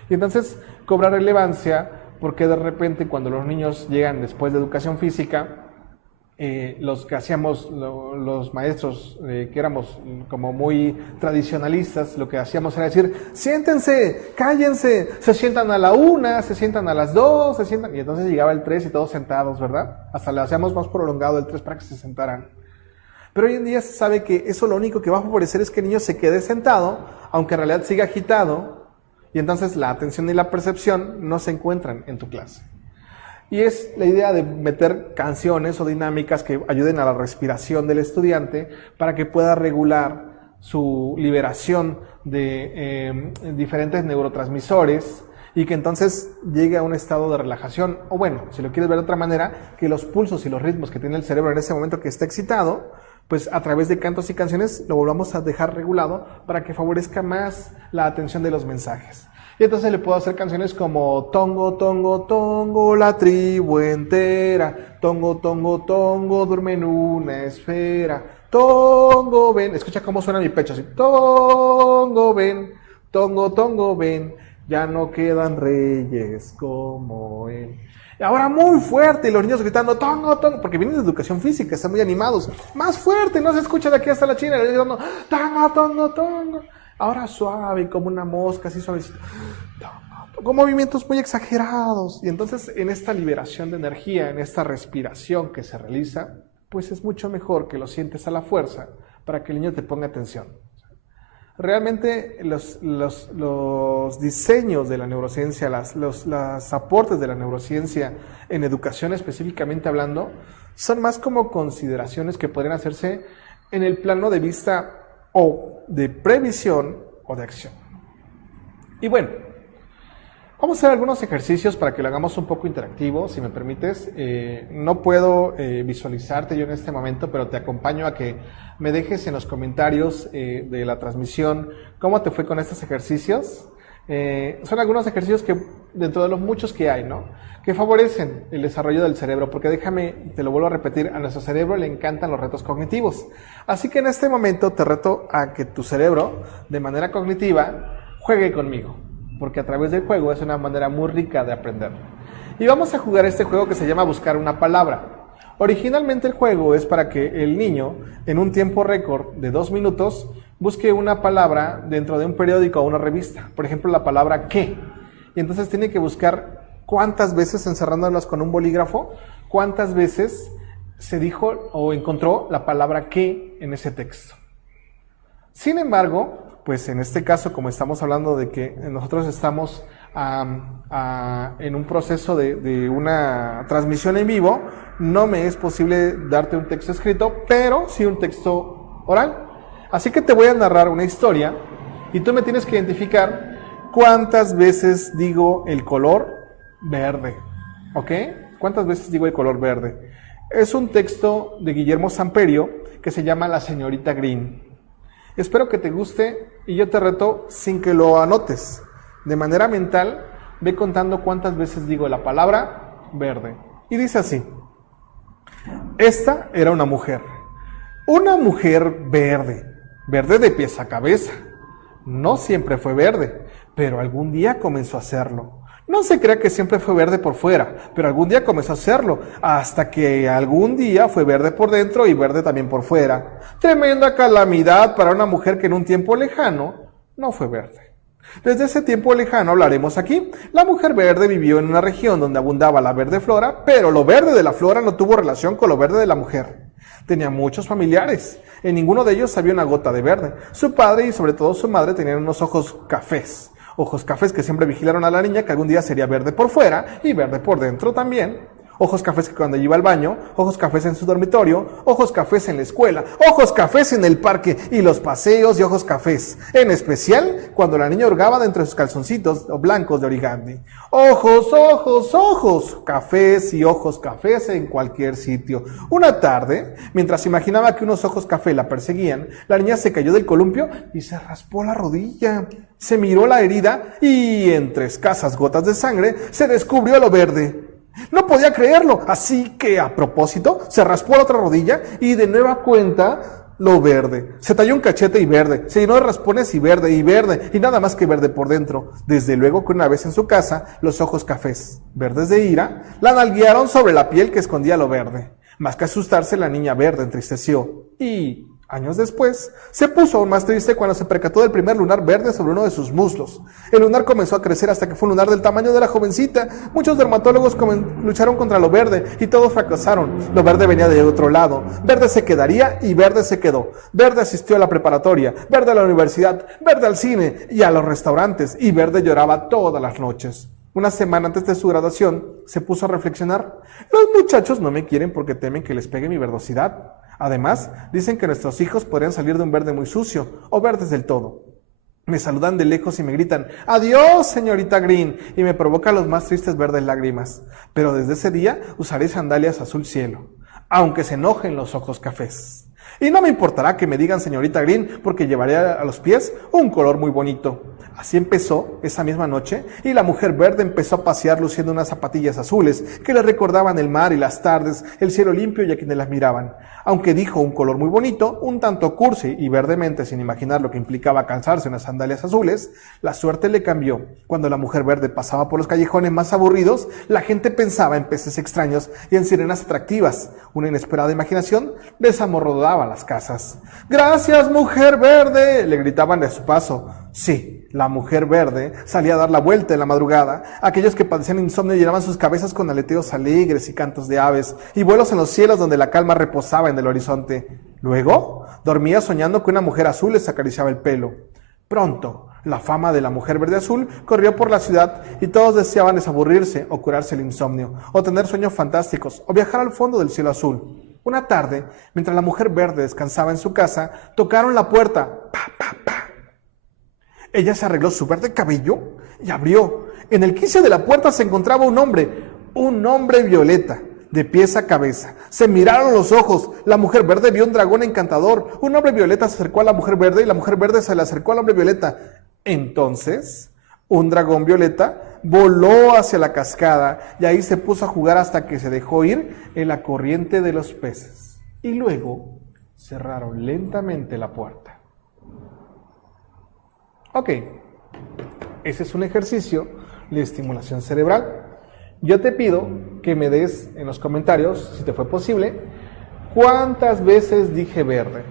Y entonces cobra relevancia porque de repente cuando los niños llegan después de educación física, los que hacíamos, los maestros que éramos como muy tradicionalistas, lo que hacíamos era decir, siéntense, cállense, se sientan a la 1, se sientan a las 2, se sientan, y entonces llegaba el 3 y todos sentados, ¿verdad? Hasta le hacíamos más prolongado el 3 para que se sentaran. Pero hoy en día se sabe que eso lo único que va a favorecer es que el niño se quede sentado, aunque en realidad siga agitado, y entonces la atención y la percepción no se encuentran en tu clase. Y es la idea de meter canciones o dinámicas que ayuden a la respiración del estudiante para que pueda regular su liberación de diferentes neurotransmisores y que entonces llegue a un estado de relajación. O bueno, si lo quieres ver de otra manera, que los pulsos y los ritmos que tiene el cerebro en ese momento que está excitado, pues a través de cantos y canciones lo volvamos a dejar regulado para que favorezca más la atención de los mensajes. Y entonces le puedo hacer canciones como Tongo, tongo, tongo, la tribu entera, Tongo, tongo, tongo, duerme en una esfera, Tongo, ven. Escucha cómo suena mi pecho así. Tongo, ven. Tongo, tongo, ven. Ya no quedan reyes como él. Y ahora muy fuerte, y los niños gritando, tongo, tongo, porque vienen de educación física, están muy animados. Más fuerte, no se escucha de aquí hasta la China, gritando, tongo, tongo, tongo. Ahora suave, como una mosca, así suavecito. Con movimientos muy exagerados. Y entonces, en esta liberación de energía, en esta respiración que se realiza, pues es mucho mejor que lo sientes a la fuerza para que el niño te ponga atención. Realmente los diseños de la neurociencia, los aportes de la neurociencia en educación específicamente hablando, son más como consideraciones que podrían hacerse en el plano de vista o de previsión o de acción. Y bueno, vamos a hacer algunos ejercicios para que lo hagamos un poco interactivo, si me permites. No puedo visualizarte yo en este momento, pero te acompaño a que me dejes en los comentarios de la transmisión cómo te fue con estos ejercicios. Son algunos ejercicios que, dentro de los muchos que hay, ¿no?, que favorecen el desarrollo del cerebro, porque déjame, te lo vuelvo a repetir, a nuestro cerebro le encantan los retos cognitivos. Así que en este momento te reto a que tu cerebro, de manera cognitiva, juegue conmigo, porque a través del juego es una manera muy rica de aprender. Y vamos a jugar este juego que se llama Buscar una Palabra. Originalmente el juego es para que el niño, en un tiempo récord de 2 minutos, busque una palabra dentro de un periódico o una revista. Por ejemplo, la palabra ¿qué? Y entonces tiene que buscar cuántas veces, encerrándolas con un bolígrafo, cuántas veces se dijo o encontró la palabra ¿qué? En ese texto. Sin embargo, pues en este caso, como estamos hablando de que nosotros estamos en un proceso de una transmisión en vivo, no me es posible darte un texto escrito, pero sí un texto oral. Así que te voy a narrar una historia y tú me tienes que identificar cuántas veces digo el color verde, ¿ok? ¿Cuántas veces digo el color verde? Es un texto de Guillermo Samperio que se llama La señorita Green. Espero que te guste y yo te reto sin que lo anotes. De manera mental, ve contando cuántas veces digo la palabra verde. Y dice así: esta era una mujer verde, verde de pies a cabeza. No siempre fue verde, pero algún día comenzó a serlo. No se crea que siempre fue verde por fuera, pero algún día comenzó a serlo, hasta que algún día fue verde por dentro y verde también por fuera. Tremenda calamidad para una mujer que en un tiempo lejano no fue verde. Desde ese tiempo lejano hablaremos aquí. La mujer verde vivió en una región donde abundaba la verde flora, pero lo verde de la flora no tuvo relación con lo verde de la mujer. Tenía muchos familiares. En ninguno de ellos había una gota de verde. Su padre y sobre todo su madre tenían unos ojos cafés. Ojos cafés que siempre vigilaron a la niña, que algún día sería verde por fuera y verde por dentro también. Ojos cafés que cuando iba al baño, ojos cafés en su dormitorio, ojos cafés en la escuela, ojos cafés en el parque y los paseos y ojos cafés. En especial cuando la niña hurgaba dentro de sus calzoncitos blancos de origami. Ojos, ojos, ojos cafés y ojos cafés en cualquier sitio. Una tarde, mientras imaginaba que unos ojos café la perseguían, la niña se cayó del columpio y se raspó la rodilla. Se miró la herida y entre escasas gotas de sangre se descubrió lo verde. No podía creerlo, así que a propósito se raspó la otra rodilla y de nueva cuenta lo verde. Se talló un cachete y verde, se llenó de raspones y verde y nada más que verde por dentro. Desde luego que una vez en su casa, los ojos cafés, verdes de ira, la nalguearon sobre la piel que escondía lo verde. Más que asustarse, la niña verde entristeció y años después, se puso aún más triste cuando se percató del primer lunar verde sobre uno de sus muslos. El lunar comenzó a crecer hasta que fue un lunar del tamaño de la jovencita. Muchos dermatólogos lucharon contra lo verde y todos fracasaron. Lo verde venía de otro lado. Verde se quedaría y verde se quedó. Verde asistió a la preparatoria, verde a la universidad, verde al cine y a los restaurantes, y verde lloraba todas las noches. Una semana antes de su graduación, se puso a reflexionar. Los muchachos no me quieren porque temen que les pegue mi verdosidad. Además, dicen que nuestros hijos podrían salir de un verde muy sucio o verdes del todo. Me saludan de lejos y me gritan, ¡adiós, señorita Green! Y me provoca los más tristes verdes lágrimas. Pero desde ese día usaré sandalias azul cielo, aunque se enojen los ojos cafés. Y no me importará que me digan señorita Green, porque llevaré a los pies un color muy bonito. Así empezó esa misma noche, y la mujer verde empezó a pasear luciendo unas zapatillas azules que le recordaban el mar y las tardes, el cielo limpio y a quienes las miraban. Aunque dijo un color muy bonito, un tanto cursi y verdemente sin imaginar lo que implicaba calzarse unas sandalias azules, la suerte le cambió. Cuando la mujer verde pasaba por los callejones más aburridos, la gente pensaba en peces extraños y en sirenas atractivas. Una inesperada imaginación desamorrodaba las casas. ¡Gracias, mujer verde!, le gritaban de su paso. Sí, la mujer verde salía a dar la vuelta en la madrugada. Aquellos que padecían insomnio llenaban sus cabezas con aleteos alegres y cantos de aves y vuelos en los cielos donde la calma reposaba en el horizonte. Luego, dormía soñando que una mujer azul les acariciaba el pelo. Pronto, la fama de la mujer verde azul corrió por la ciudad y todos deseaban desaburrirse o curarse el insomnio, o tener sueños fantásticos, o viajar al fondo del cielo azul. Una tarde, mientras la mujer verde descansaba en su casa, tocaron la puerta. ¡Pa, pa, pa! Ella se arregló su verde cabello y abrió. En el quicio de la puerta se encontraba un hombre violeta, de pies a cabeza. Se miraron los ojos. La mujer verde vio un dragón encantador. Un hombre violeta se acercó a la mujer verde y la mujer verde se le acercó al hombre violeta. Entonces, un dragón violeta voló hacia la cascada y ahí se puso a jugar hasta que se dejó ir en la corriente de los peces. Y luego cerraron lentamente la puerta. Ok, ese es un ejercicio de estimulación cerebral. Yo te pido que me des en los comentarios, si te fue posible, cuántas veces dije verde.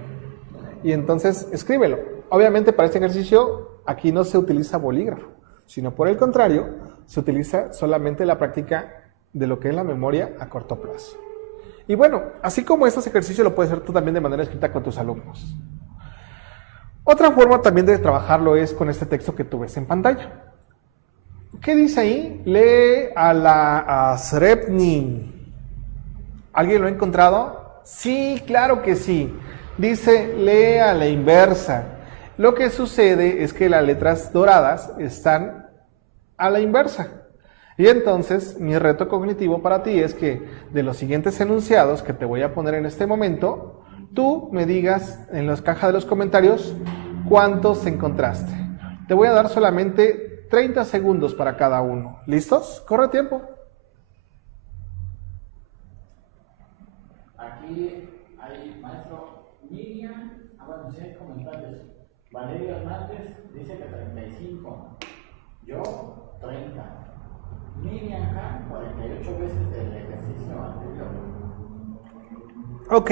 Y entonces escríbelo. Obviamente para este ejercicio aquí no se utiliza bolígrafo, sino por el contrario, se utiliza solamente la práctica de lo que es la memoria a corto plazo. Y bueno, así como estos ejercicios lo puedes hacer tú también de manera escrita con tus alumnos. Otra forma también de trabajarlo es con este texto que tú ves en pantalla. ¿Qué dice ahí? Lee a la Srebni. ¿Alguien lo ha encontrado? Sí, claro que sí. Dice, lee a la inversa. Lo que sucede es que las letras doradas están a la inversa. Y entonces, mi reto cognitivo para ti es que de los siguientes enunciados que te voy a poner en este momento, tú me digas en las cajas de los comentarios cuántos encontraste. Te voy a dar solamente 30 segundos para cada uno. ¿Listos? Corre tiempo. Aquí hay maestro Miriam. Bueno, sí hay comentarios. Valeria Hernández dice que 35. Yo, 30. Miriam Khan, 48 veces del ejercicio anterior. Ok,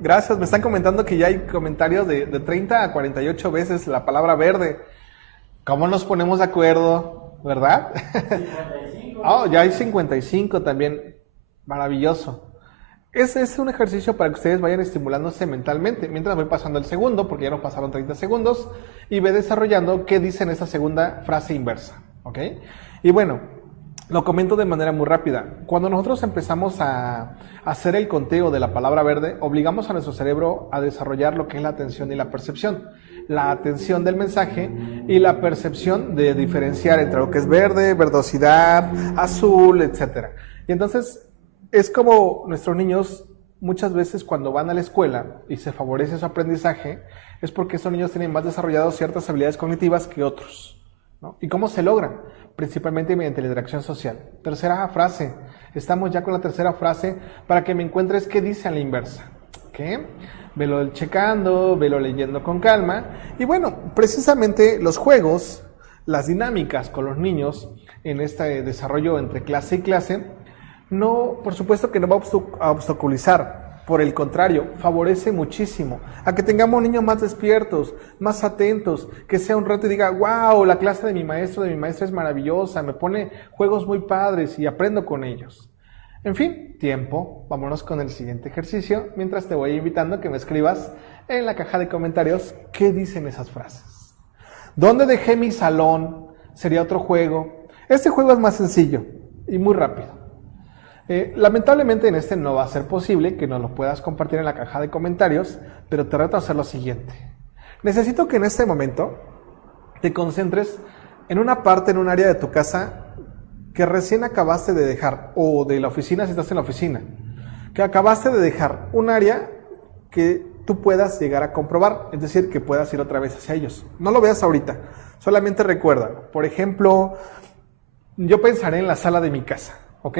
gracias. Me están comentando que ya hay comentarios de 30 a 48 veces la palabra verde. ¿Cómo nos ponemos de acuerdo? ¿Verdad? 55. Oh, ya hay 55 también. Maravilloso. Ese es un ejercicio para que ustedes vayan estimulándose mentalmente. Mientras voy pasando el segundo, porque ya nos pasaron 30 segundos, y ve desarrollando qué dice en esa segunda frase inversa. ¿Ok? Y bueno, lo comento de manera muy rápida. Cuando nosotros empezamos a hacer el conteo de la palabra verde, obligamos a nuestro cerebro a desarrollar lo que es la atención y la percepción. La atención del mensaje y la percepción de diferenciar entre lo que es verde, verdosidad, azul, etc. Y entonces es como nuestros niños muchas veces cuando van a la escuela y se favorece su aprendizaje, es porque estos niños tienen más desarrolladas ciertas habilidades cognitivas que otros, ¿no? ¿Y cómo se logran? Principalmente mediante la interacción social. Tercera frase. Estamos ya con la tercera frase para que me encuentres qué dice a la inversa. ¿Okay? Velo checando, velo leyendo con calma. Y bueno, precisamente los juegos, las dinámicas con los niños en este desarrollo entre clase y clase, no, por supuesto que no va a obstaculizar. Por el contrario, favorece muchísimo a que tengamos niños más despiertos, más atentos, que sea un reto y diga, wow, la clase de mi maestro, de mi maestra es maravillosa, me pone juegos muy padres y aprendo con ellos. En fin, tiempo, vámonos con el siguiente ejercicio, mientras te voy invitando a que me escribas en la caja de comentarios qué dicen esas frases. ¿Dónde dejé mi salón? Sería otro juego. Este juego es más sencillo y muy rápido. Lamentablemente en este no va a ser posible que nos lo puedas compartir en la caja de comentarios, pero te reto a hacer lo siguiente. Necesito que en este momento te concentres en una parte, en un área de tu casa que recién acabaste de dejar, o de la oficina si estás en la oficina, que acabaste de dejar, un área que tú puedas llegar a comprobar, es decir, que puedas ir otra vez hacia ellos. No lo veas ahorita, solamente recuerda. Por ejemplo, yo pensaré en la sala de mi casa, ¿ok?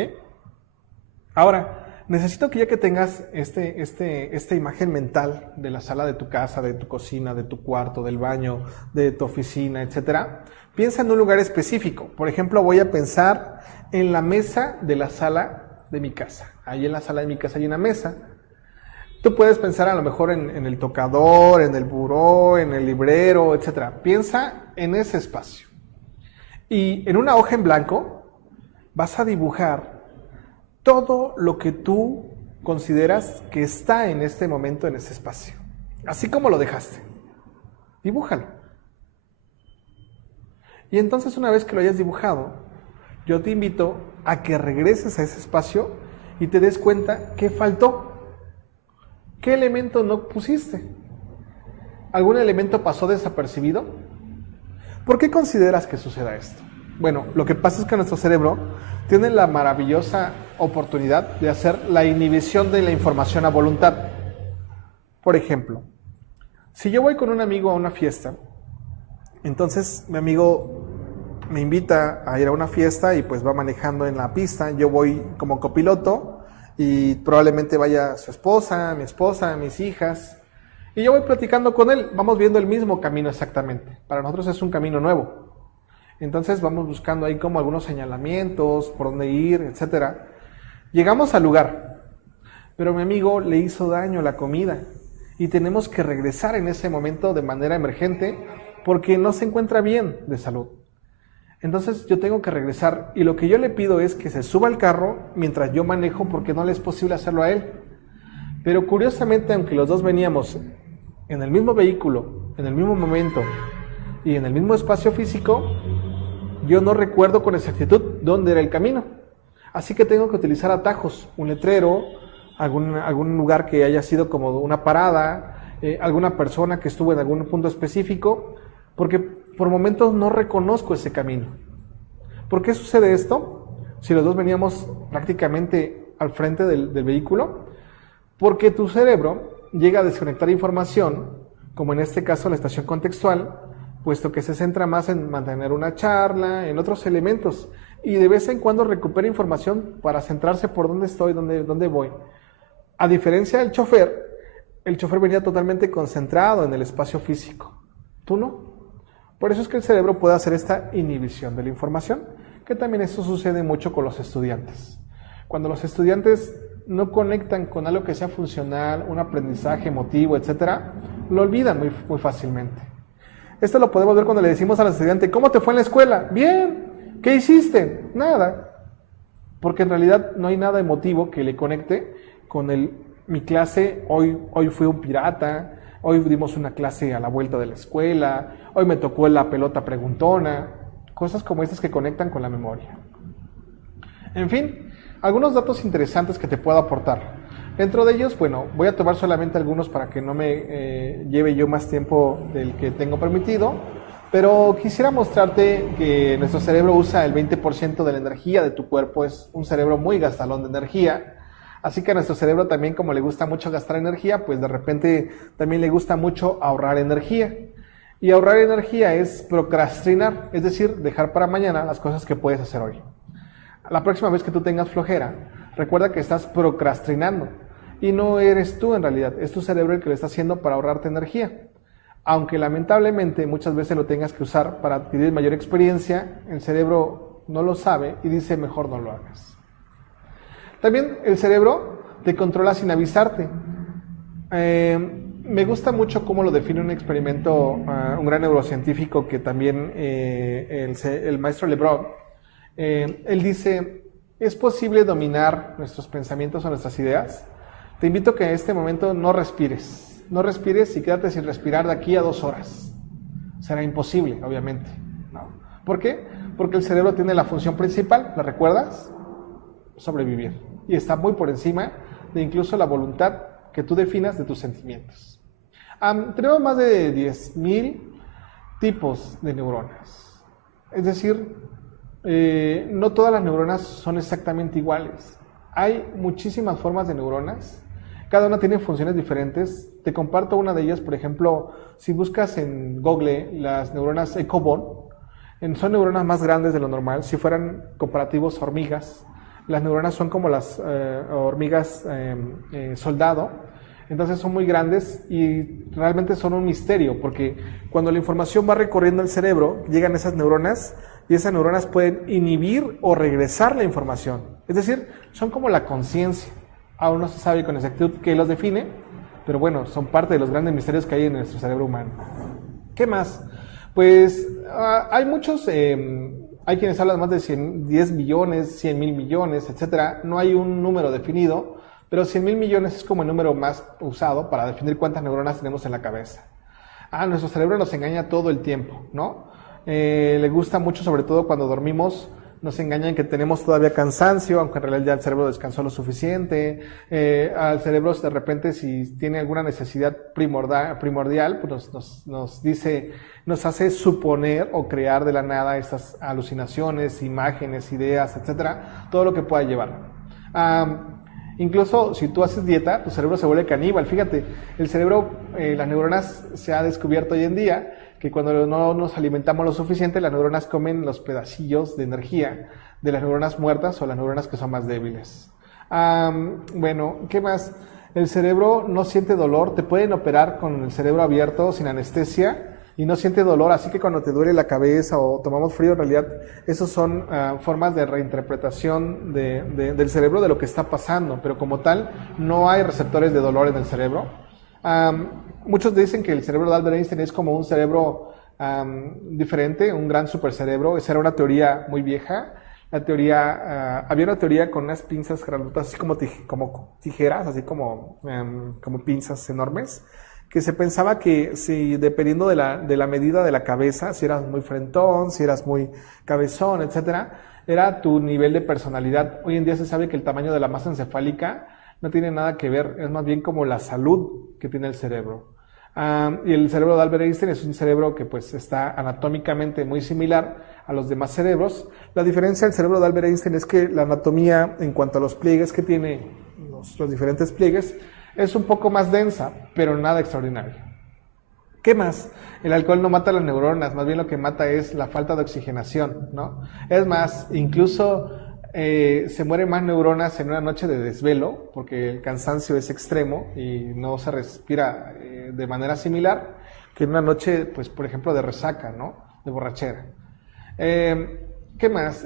Ahora, necesito que ya que tengas esta imagen mental de la sala de tu casa, de tu cocina, de tu cuarto, del baño, de tu oficina, etcétera, piensa en un lugar específico. Por ejemplo, voy a pensar en la mesa de la sala de mi casa. Ahí en la sala de mi casa hay una mesa. Tú puedes pensar a lo mejor en el tocador, en el buró, en el librero, etcétera. Piensa en ese espacio. Y en una hoja en blanco vas a dibujar todo lo que tú consideras que está en este momento en ese espacio. Así como lo dejaste. Dibújalo. Y entonces una vez que lo hayas dibujado, yo te invito a que regreses a ese espacio y te des cuenta qué faltó. ¿Qué elemento no pusiste? ¿Algún elemento pasó desapercibido? ¿Por qué consideras que suceda esto? Bueno, lo que pasa es que nuestro cerebro tiene la maravillosa oportunidad de hacer la inhibición de la información a voluntad. Por ejemplo, si yo voy con un amigo a una fiesta, entonces mi amigo me invita a ir a una fiesta y pues va manejando en la pista, yo voy como copiloto y probablemente vaya su esposa, mis hijas, y yo voy platicando con él, vamos viendo el mismo camino exactamente, para nosotros es un camino nuevo, entonces vamos buscando ahí como algunos señalamientos, por dónde ir, etcétera. Llegamos al lugar, pero mi amigo le hizo daño a la comida y tenemos que regresar en ese momento de manera emergente porque no se encuentra bien de salud. Entonces yo tengo que regresar y lo que yo le pido es que se suba al carro mientras yo manejo porque no le es posible hacerlo a él. Pero curiosamente, aunque los dos veníamos en el mismo vehículo, en el mismo momento y en el mismo espacio físico, yo no recuerdo con exactitud dónde era el camino. Así que tengo que utilizar atajos, un letrero, algún lugar que haya sido como una parada, alguna persona que estuvo en algún punto específico, porque por momentos no reconozco ese camino. ¿Por qué sucede esto? Si los dos veníamos prácticamente al frente del vehículo, porque tu cerebro llega a desconectar información, como en este caso la estación contextual, puesto que se centra más en mantener una charla, en otros elementos, y de vez en cuando recupera información para centrarse por dónde estoy, dónde voy. A diferencia del chofer, el chofer venía totalmente concentrado en el espacio físico. ¿Tú no? Por eso es que el cerebro puede hacer esta inhibición de la información, que también eso sucede mucho con los estudiantes. Cuando los estudiantes no conectan con algo que sea funcional, un aprendizaje emotivo, etcétera, lo olvidan muy fácilmente. Esto lo podemos ver cuando le decimos al estudiante, ¿cómo te fue en la escuela? Bien. ¿Qué hiciste? Nada. Porque en realidad no hay nada emotivo que le conecte con mi clase, hoy fui un pirata, hoy dimos una clase a la vuelta de la escuela, hoy me tocó la pelota preguntona, cosas como estas que conectan con la memoria. En fin, algunos datos interesantes que te puedo aportar. Dentro de ellos, bueno, voy a tomar solamente algunos para que no me lleve yo más tiempo del que tengo permitido, pero quisiera mostrarte que nuestro cerebro usa el 20% de la energía de tu cuerpo, es un cerebro muy gastalón de energía, así que a nuestro cerebro también, como le gusta mucho gastar energía, pues de repente también le gusta mucho ahorrar energía. Y ahorrar energía es procrastinar, es decir, dejar para mañana las cosas que puedes hacer hoy. La próxima vez que tú tengas flojera, recuerda que estás procrastinando y no eres tú en realidad, es tu cerebro el que lo está haciendo para ahorrarte energía. Aunque lamentablemente muchas veces lo tengas que usar para adquirir mayor experiencia, el cerebro no lo sabe y dice mejor no lo hagas. También el cerebro te controla sin avisarte. Me gusta mucho cómo lo define un experimento, un gran neurocientífico que también el maestro Lebron. Él dice, ¿es posible dominar nuestros pensamientos o nuestras ideas? Te invito a que en este momento no respires y quédate sin respirar de aquí a 2 horas. Será imposible, obviamente, ¿no? ¿Por qué? Porque el cerebro tiene la función principal, ¿la recuerdas? Sobrevivir. Y está muy por encima de incluso la voluntad que tú definas de tus sentimientos. Tenemos más de 10,000 tipos de neuronas. Es decir, no todas las neuronas son exactamente iguales. Hay muchísimas formas de neuronas. Cada una tiene funciones diferentes te comparto una de ellas. Por ejemplo, si buscas en Google las neuronas Ecobond, son neuronas más grandes de lo normal. Si fueran comparativos a hormigas, las neuronas son como las hormigas soldado. Entonces son muy grandes y realmente son un misterio, porque cuando la información va recorriendo el cerebro, llegan esas neuronas y esas neuronas pueden inhibir o regresar la información. Es decir, son como la conciencia. Aún no se sabe con exactitud qué los define, pero bueno, son parte de los grandes misterios que hay en nuestro cerebro humano. ¿Qué más? Pues hay muchos, hay quienes hablan más de 10 millones, 100 mil millones, etc. No hay un número definido, pero 100 mil millones es como el número más usado para definir cuántas neuronas tenemos en la cabeza. Nuestro cerebro nos engaña todo el tiempo, ¿no? Le gusta mucho, sobre todo cuando dormimos, nos engañan que tenemos todavía cansancio, aunque en realidad ya el cerebro descansó lo suficiente. Al cerebro, de repente, si tiene alguna necesidad primordial, pues nos hace suponer o crear de la nada estas alucinaciones, imágenes, ideas, etcétera, todo lo que pueda llevar. Incluso si tú haces dieta, tu cerebro se vuelve caníbal. Fíjate, el cerebro, las neuronas, se ha descubierto hoy en día que cuando no nos alimentamos lo suficiente, las neuronas comen los pedacillos de energía de las neuronas muertas o las neuronas que son más débiles. Bueno, ¿qué más? El cerebro no siente dolor. Te pueden operar con el cerebro abierto, sin anestesia, y no siente dolor. Así que cuando te duele la cabeza o tomamos frío, en realidad, esos son formas de reinterpretación del cerebro de lo que está pasando. Pero como tal, no hay receptores de dolor en el cerebro. Muchos dicen que el cerebro de Albert Einstein es como un cerebro diferente, un gran supercerebro. Esa era una teoría muy vieja. Había una teoría con unas pinzas grandotas, así como tijeras, así como pinzas enormes, que se pensaba que si, dependiendo de la medida de la cabeza, si eras muy frentón, si eras muy cabezón, etcétera, era tu nivel de personalidad. Hoy en día se sabe que el tamaño de la masa encefálica no tiene nada que ver, es más bien como la salud que tiene el cerebro. Y el cerebro de Albert Einstein es un cerebro que pues está anatómicamente muy similar a los demás cerebros. La diferencia del cerebro de Albert Einstein es que la anatomía, en cuanto a los pliegues que tiene, los diferentes pliegues, es un poco más densa, pero nada extraordinario. ¿Qué más? El alcohol no mata las neuronas, más bien lo que mata es la falta de oxigenación, ¿no? Es más, incluso se mueren más neuronas en una noche de desvelo, porque el cansancio es extremo y no se respira de manera similar que en una noche, pues, por ejemplo, de resaca, ¿no? De borrachera. ¿Qué más?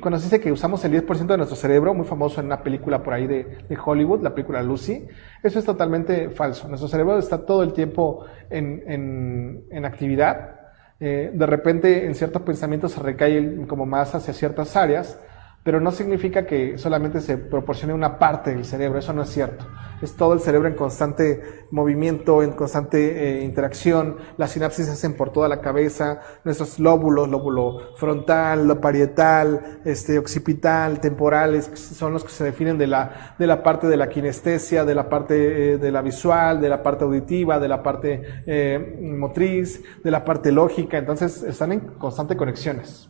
Cuando se dice que usamos el 10% de nuestro cerebro, muy famoso en una película por ahí de Hollywood, la película Lucy, eso es totalmente falso. Nuestro cerebro está todo el tiempo en actividad. De repente, en ciertos pensamientos se recae como más hacia ciertas áreas, pero no significa que solamente se proporcione una parte del cerebro. Eso no es cierto. Es todo el cerebro en constante movimiento, en constante interacción. Las sinapsis se hacen por toda la cabeza. Nuestros lóbulos, lóbulo frontal, lo parietal, occipital, temporales, son los que se definen de la parte de la kinestesia, de la parte de la visual, de la parte auditiva, de la parte motriz, de la parte lógica. Entonces están en constante conexiones.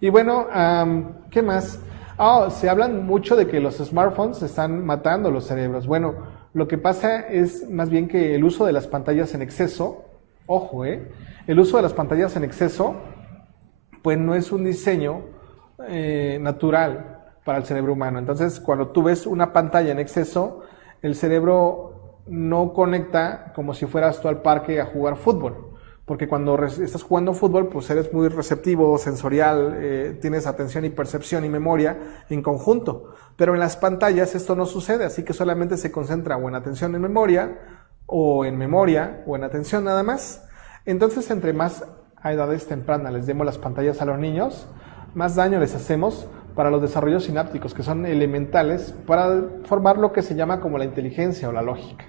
Y bueno, ¿qué más? Se hablan mucho de que los smartphones están matando los cerebros. Bueno, lo que pasa es más bien que el uso de las pantallas en exceso, ojo, el uso de las pantallas en exceso, pues no es un diseño natural para el cerebro humano. Entonces, cuando tú ves una pantalla en exceso, el cerebro no conecta como si fueras tú al parque a jugar fútbol. Porque cuando estás jugando fútbol, pues eres muy receptivo, sensorial, tienes atención y percepción y memoria en conjunto. Pero en las pantallas esto no sucede, así que solamente se concentra o en atención en memoria, o en atención nada más. Entonces, entre más a edades tempranas les demos las pantallas a los niños, más daño les hacemos para los desarrollos sinápticos, que son elementales para formar lo que se llama como la inteligencia o la lógica.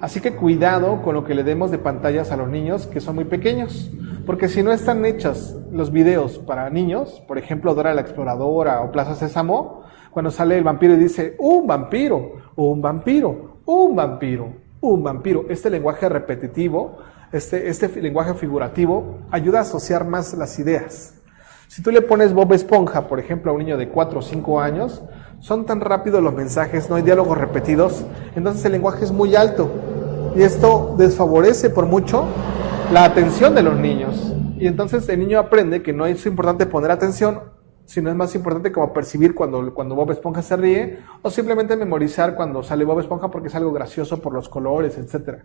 Así que cuidado con lo que le demos de pantallas a los niños que son muy pequeños, porque si no están hechos los videos para niños, por ejemplo Dora la Exploradora o Plaza Sésamo, cuando sale el vampiro y dice ¡un vampiro! ¡un vampiro! ¡un vampiro! ¡un vampiro! Este lenguaje repetitivo, este lenguaje figurativo ayuda a asociar más las ideas. Si tú le pones Bob Esponja, por ejemplo, a un niño de 4 o 5 años, son tan rápidos los mensajes, no hay diálogos repetidos, entonces el lenguaje es muy alto. Y esto desfavorece por mucho la atención de los niños. Y entonces el niño aprende que no es importante poner atención, sino es más importante como percibir cuando Bob Esponja se ríe, o simplemente memorizar cuando sale Bob Esponja porque es algo gracioso por los colores, etc.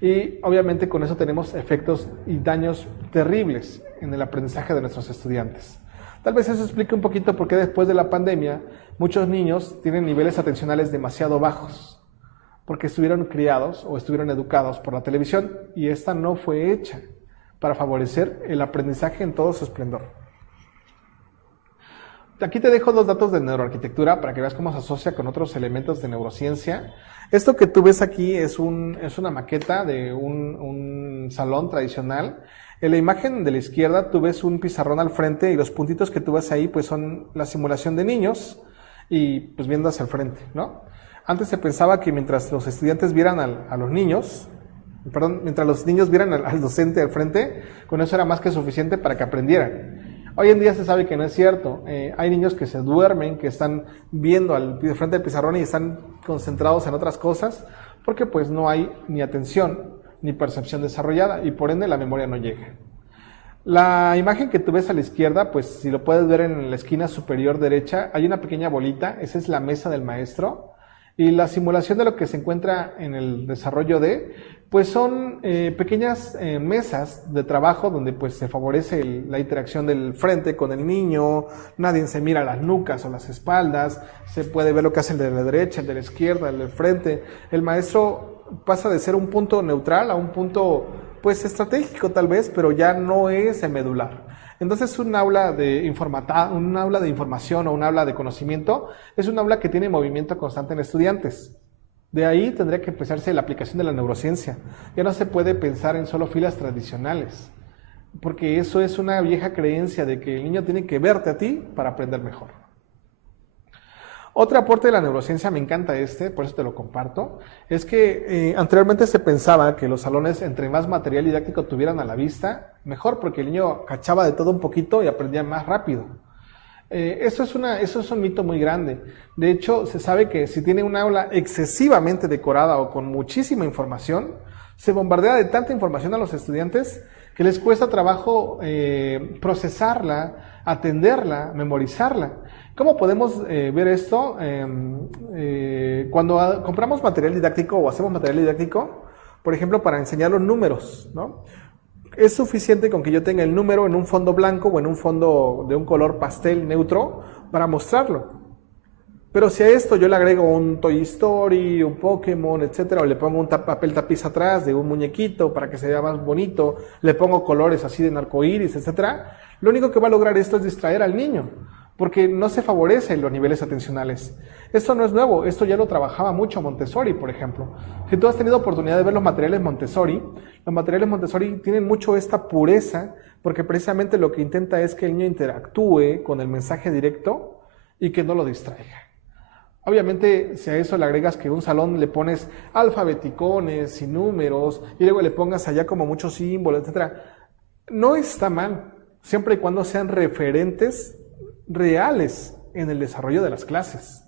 Y obviamente con eso tenemos efectos y daños terribles en el aprendizaje de nuestros estudiantes. Tal vez eso explique un poquito por qué después de la pandemia muchos niños tienen niveles atencionales demasiado bajos, porque estuvieron criados o estuvieron educados por la televisión y esta no fue hecha para favorecer el aprendizaje en todo su esplendor. Aquí te dejo 2 datos de neuroarquitectura para que veas cómo se asocia con otros elementos de neurociencia. Esto que tú ves aquí es una maqueta de un salón tradicional. En la imagen de la izquierda tú ves un pizarrón al frente y los puntitos que tú ves ahí pues son la simulación de niños y pues viendo hacia el frente, ¿no? Antes se pensaba que mientras los estudiantes vieran mientras los niños vieran al docente al frente, con eso era más que suficiente para que aprendieran. Hoy en día se sabe que no es cierto. Hay niños que se duermen, que están viendo al frente del pizarrón y están concentrados en otras cosas, porque pues no hay ni atención ni percepción desarrollada y por ende la memoria no llega. La imagen que tú ves a la izquierda, pues si lo puedes ver en la esquina superior derecha, hay una pequeña bolita, esa es la mesa del maestro, y la simulación de lo que se encuentra en el desarrollo pues son pequeñas mesas de trabajo donde pues se favorece la interacción del frente con el niño, nadie se mira las nucas o las espaldas, se puede ver lo que hace el de la derecha, el de la izquierda, el del frente. El maestro pasa de ser un punto neutral a un punto pues estratégico tal vez, pero ya no es el medular. Entonces un aula de información o un aula de conocimiento es un aula que tiene movimiento constante en estudiantes. De ahí tendría que empezarse la aplicación de la neurociencia. Ya no se puede pensar en solo filas tradicionales, porque eso es una vieja creencia de que el niño tiene que verte a ti para aprender mejor. Otro aporte de la neurociencia, me encanta por eso te lo comparto, es que anteriormente se pensaba que los salones, entre más material didáctico tuvieran a la vista, mejor, porque el niño cachaba de todo un poquito y aprendía más rápido. Eso es un mito muy grande. De hecho, se sabe que si tiene un aula excesivamente decorada o con muchísima información, se bombardea de tanta información a los estudiantes que les cuesta trabajo procesarla, atenderla, memorizarla. ¿Cómo podemos ver esto? Cuando compramos material didáctico o hacemos material didáctico, por ejemplo, para enseñar los números, ¿no? Es suficiente con que yo tenga el número en un fondo blanco o en un fondo de un color pastel neutro para mostrarlo. Pero si a esto yo le agrego un Toy Story, un Pokémon, etcétera, o le pongo un papel tapiz atrás de un muñequito para que se vea más bonito, le pongo colores así de arcoíris, etcétera, lo único que va a lograr esto es distraer al niño, porque no se favorecen los niveles atencionales. Esto no es nuevo, esto ya lo trabajaba mucho Montessori, por ejemplo. Si tú has tenido oportunidad de ver los materiales Montessori tienen mucho esta pureza, porque precisamente lo que intenta es que el niño interactúe con el mensaje directo y que no lo distraiga. Obviamente, si a eso le agregas que un salón le pones alfabeticones y números, y luego le pongas allá como muchos símbolos, etcétera, no está mal, siempre y cuando sean referentes reales en el desarrollo de las clases.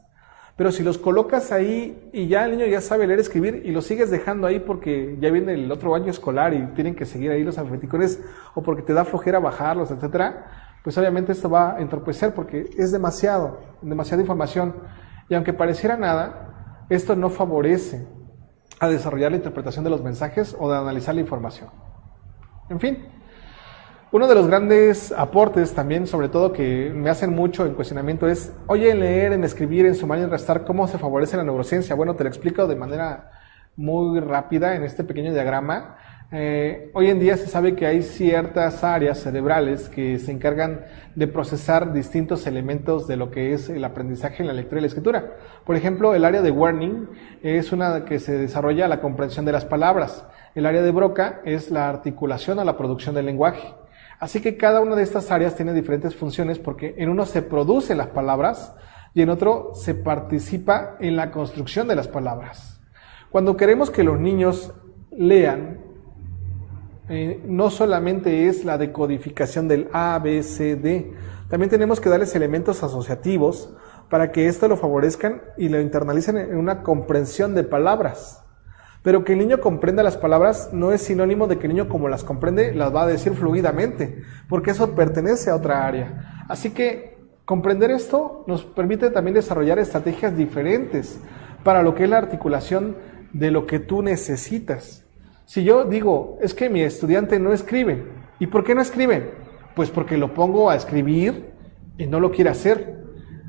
Pero si los colocas ahí y ya el niño ya sabe leer y escribir y lo sigues dejando ahí porque ya viene el otro año escolar y tienen que seguir ahí los alfabeticones o porque te da flojera bajarlos, etcétera, pues obviamente esto va a entorpecer porque es demasiada información. Y aunque pareciera nada, esto no favorece a desarrollar la interpretación de los mensajes o de analizar la información. En fin. Uno de los grandes aportes también, sobre todo que me hacen mucho en cuestionamiento es, oye, en leer, en escribir, en sumar y en restar, ¿cómo se favorece la neurociencia? Bueno, te lo explico de manera muy rápida en este pequeño diagrama. Hoy en día se sabe que hay ciertas áreas cerebrales que se encargan de procesar distintos elementos de lo que es el aprendizaje en la lectura y la escritura. Por ejemplo, el área de Wernicke es una que se desarrolla la comprensión de las palabras. El área de Broca es la articulación o la producción del lenguaje. Así que cada una de estas áreas tiene diferentes funciones porque en uno se producen las palabras y en otro se participa en la construcción de las palabras. Cuando queremos que los niños lean, no solamente es la decodificación del A, B, C, D, también tenemos que darles elementos asociativos para que esto lo favorezcan y lo internalicen en una comprensión de palabras. Pero que el niño comprenda las palabras no es sinónimo de que el niño, como las comprende, las va a decir fluidamente, porque eso pertenece a otra área. Así que comprender esto nos permite también desarrollar estrategias diferentes para lo que es la articulación de lo que tú necesitas. Si yo digo, es que mi estudiante no escribe, ¿y por qué no escribe? Pues porque lo pongo a escribir y no lo quiere hacer.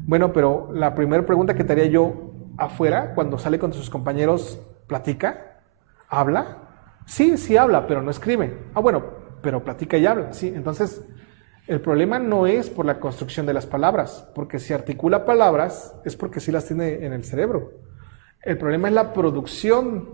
Bueno, pero la primera pregunta que te haría yo afuera, cuando sale con sus compañeros, ¿platica? ¿Habla? Sí, sí habla, pero no escribe. Ah, bueno, pero platica y habla, sí. Entonces, el problema no es por la construcción de las palabras, porque si articula palabras es porque sí las tiene en el cerebro. El problema es la producción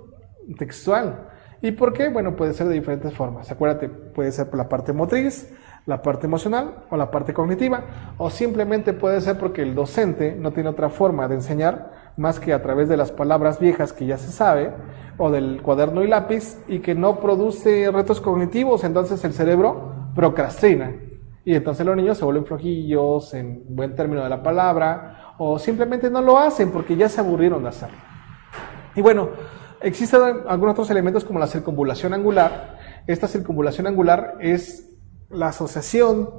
textual. ¿Y por qué? Bueno, puede ser de diferentes formas. Acuérdate, puede ser por la parte motriz, la parte emocional o la parte cognitiva, o simplemente puede ser porque el docente no tiene otra forma de enseñar más que a través de las palabras viejas que ya se sabe, o del cuaderno y lápiz, y que no produce retos cognitivos, entonces el cerebro procrastina. Y entonces los niños se vuelven flojillos, en buen término de la palabra, o simplemente no lo hacen porque ya se aburrieron de hacerlo. Y bueno, existen algunos otros elementos como la circunvalación angular. Esta circunvalación angular es la asociación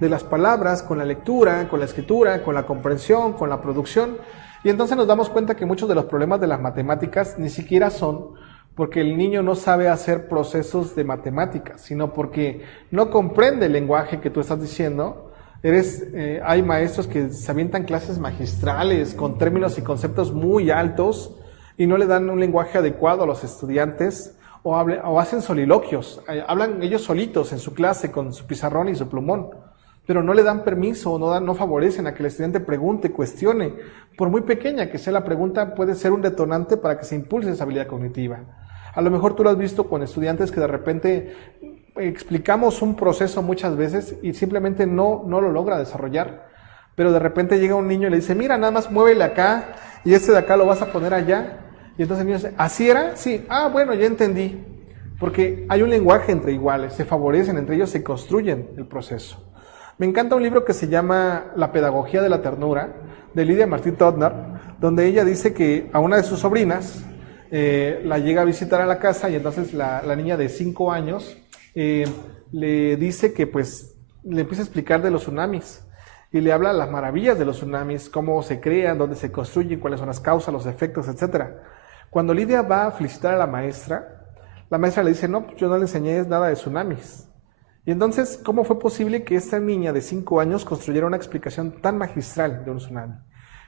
de las palabras con la lectura, con la escritura, con la comprensión, con la producción. Y entonces nos damos cuenta que muchos de los problemas de las matemáticas ni siquiera son porque el niño no sabe hacer procesos de matemáticas, sino porque no comprende el lenguaje que tú estás diciendo. Hay maestros que se avientan clases magistrales con términos y conceptos muy altos y no le dan un lenguaje adecuado a los estudiantes, o hacen soliloquios, hablan ellos solitos en su clase con su pizarrón y su plumón, pero no le dan permiso, no favorecen a que el estudiante pregunte, cuestione. Por muy pequeña que sea la pregunta, puede ser un detonante para que se impulse esa habilidad cognitiva. A lo mejor tú lo has visto con estudiantes que de repente explicamos un proceso muchas veces y simplemente no lo logra desarrollar, pero de repente llega un niño y le dice, mira, nada más muévele acá y este de acá lo vas a poner allá. Y entonces el niño dice, ¿así era? Sí. Ah, bueno, ya entendí. Porque hay un lenguaje entre iguales, se favorecen, entre ellos se construyen el proceso. Me encanta un libro que se llama La pedagogía de la ternura, de Lydia Martí Todner, donde ella dice que a una de sus sobrinas la llega a visitar a la casa y entonces la niña de 5 años le dice que pues le empieza a explicar de los tsunamis. Y le habla las maravillas de los tsunamis, cómo se crean, dónde se construyen, cuáles son las causas, los efectos, etc. Cuando Lidia va a felicitar a la maestra le dice, no, pues yo no le enseñé nada de tsunamis. Y entonces, ¿cómo fue posible que esta niña de 5 años construyera una explicación tan magistral de un tsunami?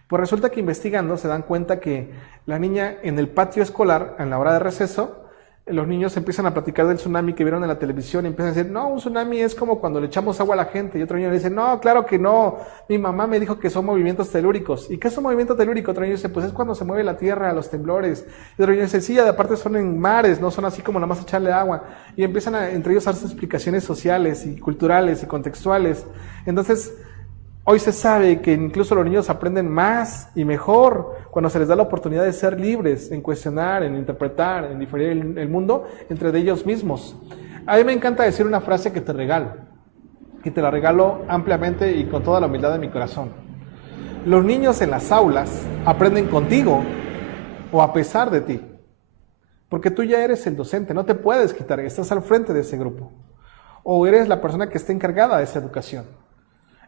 Pues resulta que investigando se dan cuenta que la niña en el patio escolar, en la hora de receso, los niños empiezan a platicar del tsunami que vieron en la televisión y empiezan a decir, no, un tsunami es como cuando le echamos agua a la gente. Y otro niño le dice, no, claro que no, mi mamá me dijo que son movimientos telúricos. ¿Y qué es un movimiento telúrico? Otro niño dice, pues es cuando se mueve la tierra, los temblores. Y otro niño dice, sí, aparte son en mares, no son así como nada más echarle agua. Y empiezan entre ellos a hacer explicaciones sociales y culturales y contextuales. Entonces, hoy se sabe que incluso los niños aprenden más y mejor cuando se les da la oportunidad de ser libres en cuestionar, en interpretar, en diferir el mundo entre ellos mismos. A mí me encanta decir una frase que te regalo, y te la regalo ampliamente y con toda la humildad de mi corazón. Los niños en las aulas aprenden contigo o a pesar de ti, porque tú ya eres el docente, no te puedes quitar, estás al frente de ese grupo, o eres la persona que está encargada de esa educación.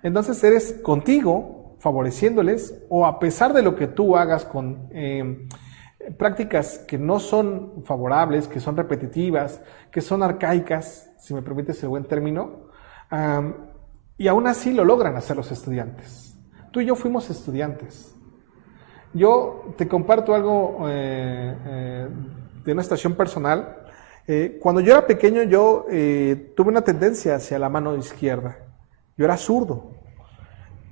Entonces eres contigo, favoreciéndoles, o a pesar de lo que tú hagas con prácticas que no son favorables, que son repetitivas, que son arcaicas, si me permites el buen término, y aún así lo logran hacer los estudiantes. Tú y yo fuimos estudiantes. Yo te comparto algo de una situación personal. Cuando yo era pequeño, yo tuve una tendencia hacia la mano izquierda. Yo era zurdo.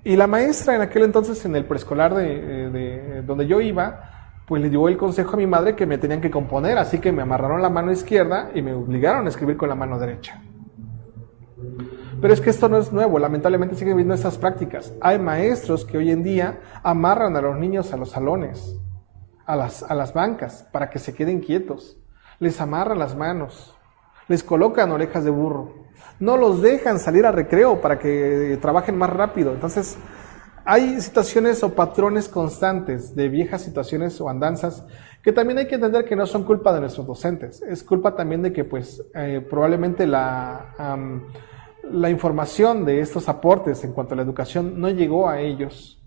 Y la maestra en aquel entonces, en el preescolar de donde yo iba, pues le dio el consejo a mi madre que me tenían que componer, así que me amarraron la mano izquierda y me obligaron a escribir con la mano derecha. Pero es que esto no es nuevo, lamentablemente siguen viendo estas prácticas. Hay maestros que hoy en día amarran a los niños a los salones, a las bancas, para que se queden quietos. Les amarran las manos. les colocan orejas de burro, no los dejan salir a recreo para que trabajen más rápido. Entonces, hay situaciones o patrones constantes de viejas situaciones o andanzas que también hay que entender que no son culpa de nuestros docentes, es culpa también de que pues probablemente la información de estos aportes en cuanto a la educación no llegó a ellos.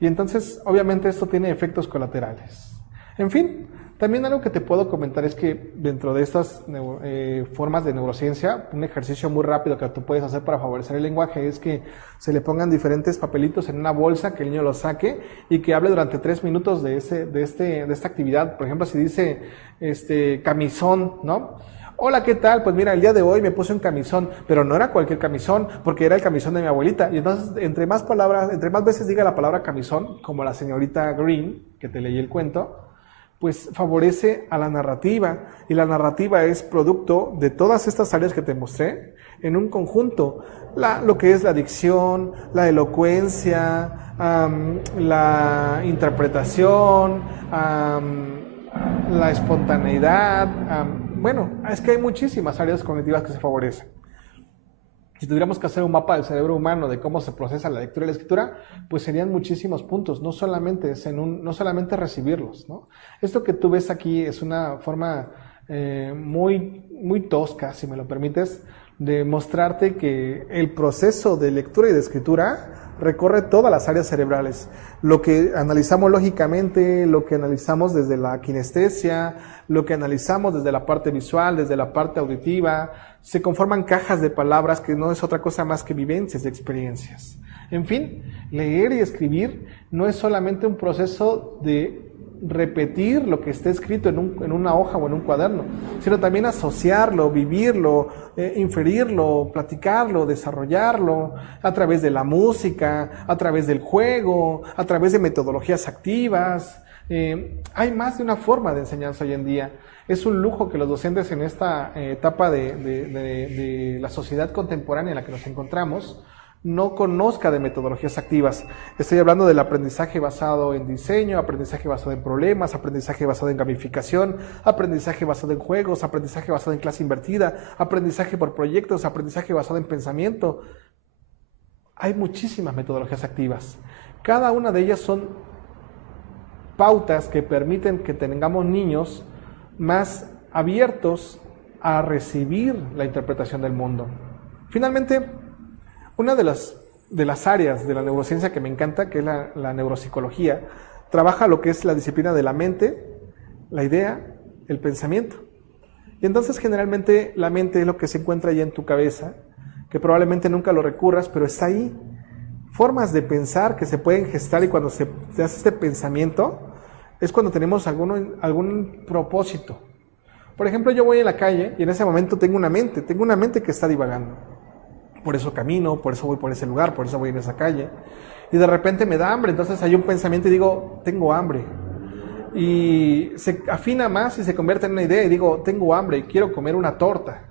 Y entonces, obviamente, esto tiene efectos colaterales. En fin, también algo que te puedo comentar es que dentro de estas formas de neurociencia, un ejercicio muy rápido que tú puedes hacer para favorecer el lenguaje es que se le pongan diferentes papelitos en una bolsa, que el niño los saque y que hable durante 3 minutos de esta actividad. Por ejemplo, si dice camisón, ¿no? Hola, ¿qué tal? Pues mira, el día de hoy me puse un camisón, pero no era cualquier camisón, porque era el camisón de mi abuelita. Y entonces, entre más veces diga la palabra camisón, como la señorita Green, que te leí el cuento, pues favorece a la narrativa. Y la narrativa es producto de todas estas áreas que te mostré en un conjunto. Lo que es la dicción, la elocuencia, la interpretación, la espontaneidad. Bueno, es que hay muchísimas áreas cognitivas que se favorecen. Si tuviéramos que hacer un mapa del cerebro humano de cómo se procesa la lectura y la escritura, pues serían muchísimos puntos, no solamente recibirlos, ¿no? Esto que tú ves aquí es una forma muy, muy tosca, si me lo permites, de mostrarte que el proceso de lectura y de escritura recorre todas las áreas cerebrales. Lo que analizamos lógicamente, lo que analizamos desde la kinestesia, lo que analizamos desde la parte visual, desde la parte auditiva, se conforman cajas de palabras que no es otra cosa más que vivencias y experiencias. En fin, leer y escribir no es solamente un proceso de repetir lo que esté escrito en una hoja o en un cuaderno, sino también asociarlo, vivirlo, inferirlo, platicarlo, desarrollarlo a través de la música, a través del juego, a través de metodologías activas. Hay más de una forma de enseñanza hoy en día. Es un lujo que los docentes en esta etapa de la sociedad contemporánea en la que nos encontramos no conozca de metodologías activas. Estoy hablando del aprendizaje basado en diseño, aprendizaje basado en problemas, aprendizaje basado en gamificación, aprendizaje basado en juegos, aprendizaje basado en clase invertida, aprendizaje por proyectos, aprendizaje basado en pensamiento. Hay muchísimas metodologías activas. Cada una de ellas son pautas que permiten que tengamos niños más abiertos a recibir la interpretación del mundo. Finalmente, una de las áreas de la neurociencia que me encanta, que es la neuropsicología, trabaja lo que es la disciplina de la mente, la idea, el pensamiento. Y entonces generalmente la mente es lo que se encuentra ahí en tu cabeza, que probablemente nunca lo recurras, pero está ahí. Formas de pensar que se pueden gestar y cuando se hace este pensamiento es cuando tenemos algún propósito. Por ejemplo, yo voy en la calle y en ese momento tengo una mente que está divagando. Por eso camino, por eso voy por ese lugar, por eso voy en esa calle. Y de repente me da hambre, entonces hay un pensamiento y digo, tengo hambre. Y se afina más y se convierte en una idea y digo, tengo hambre y quiero comer una torta.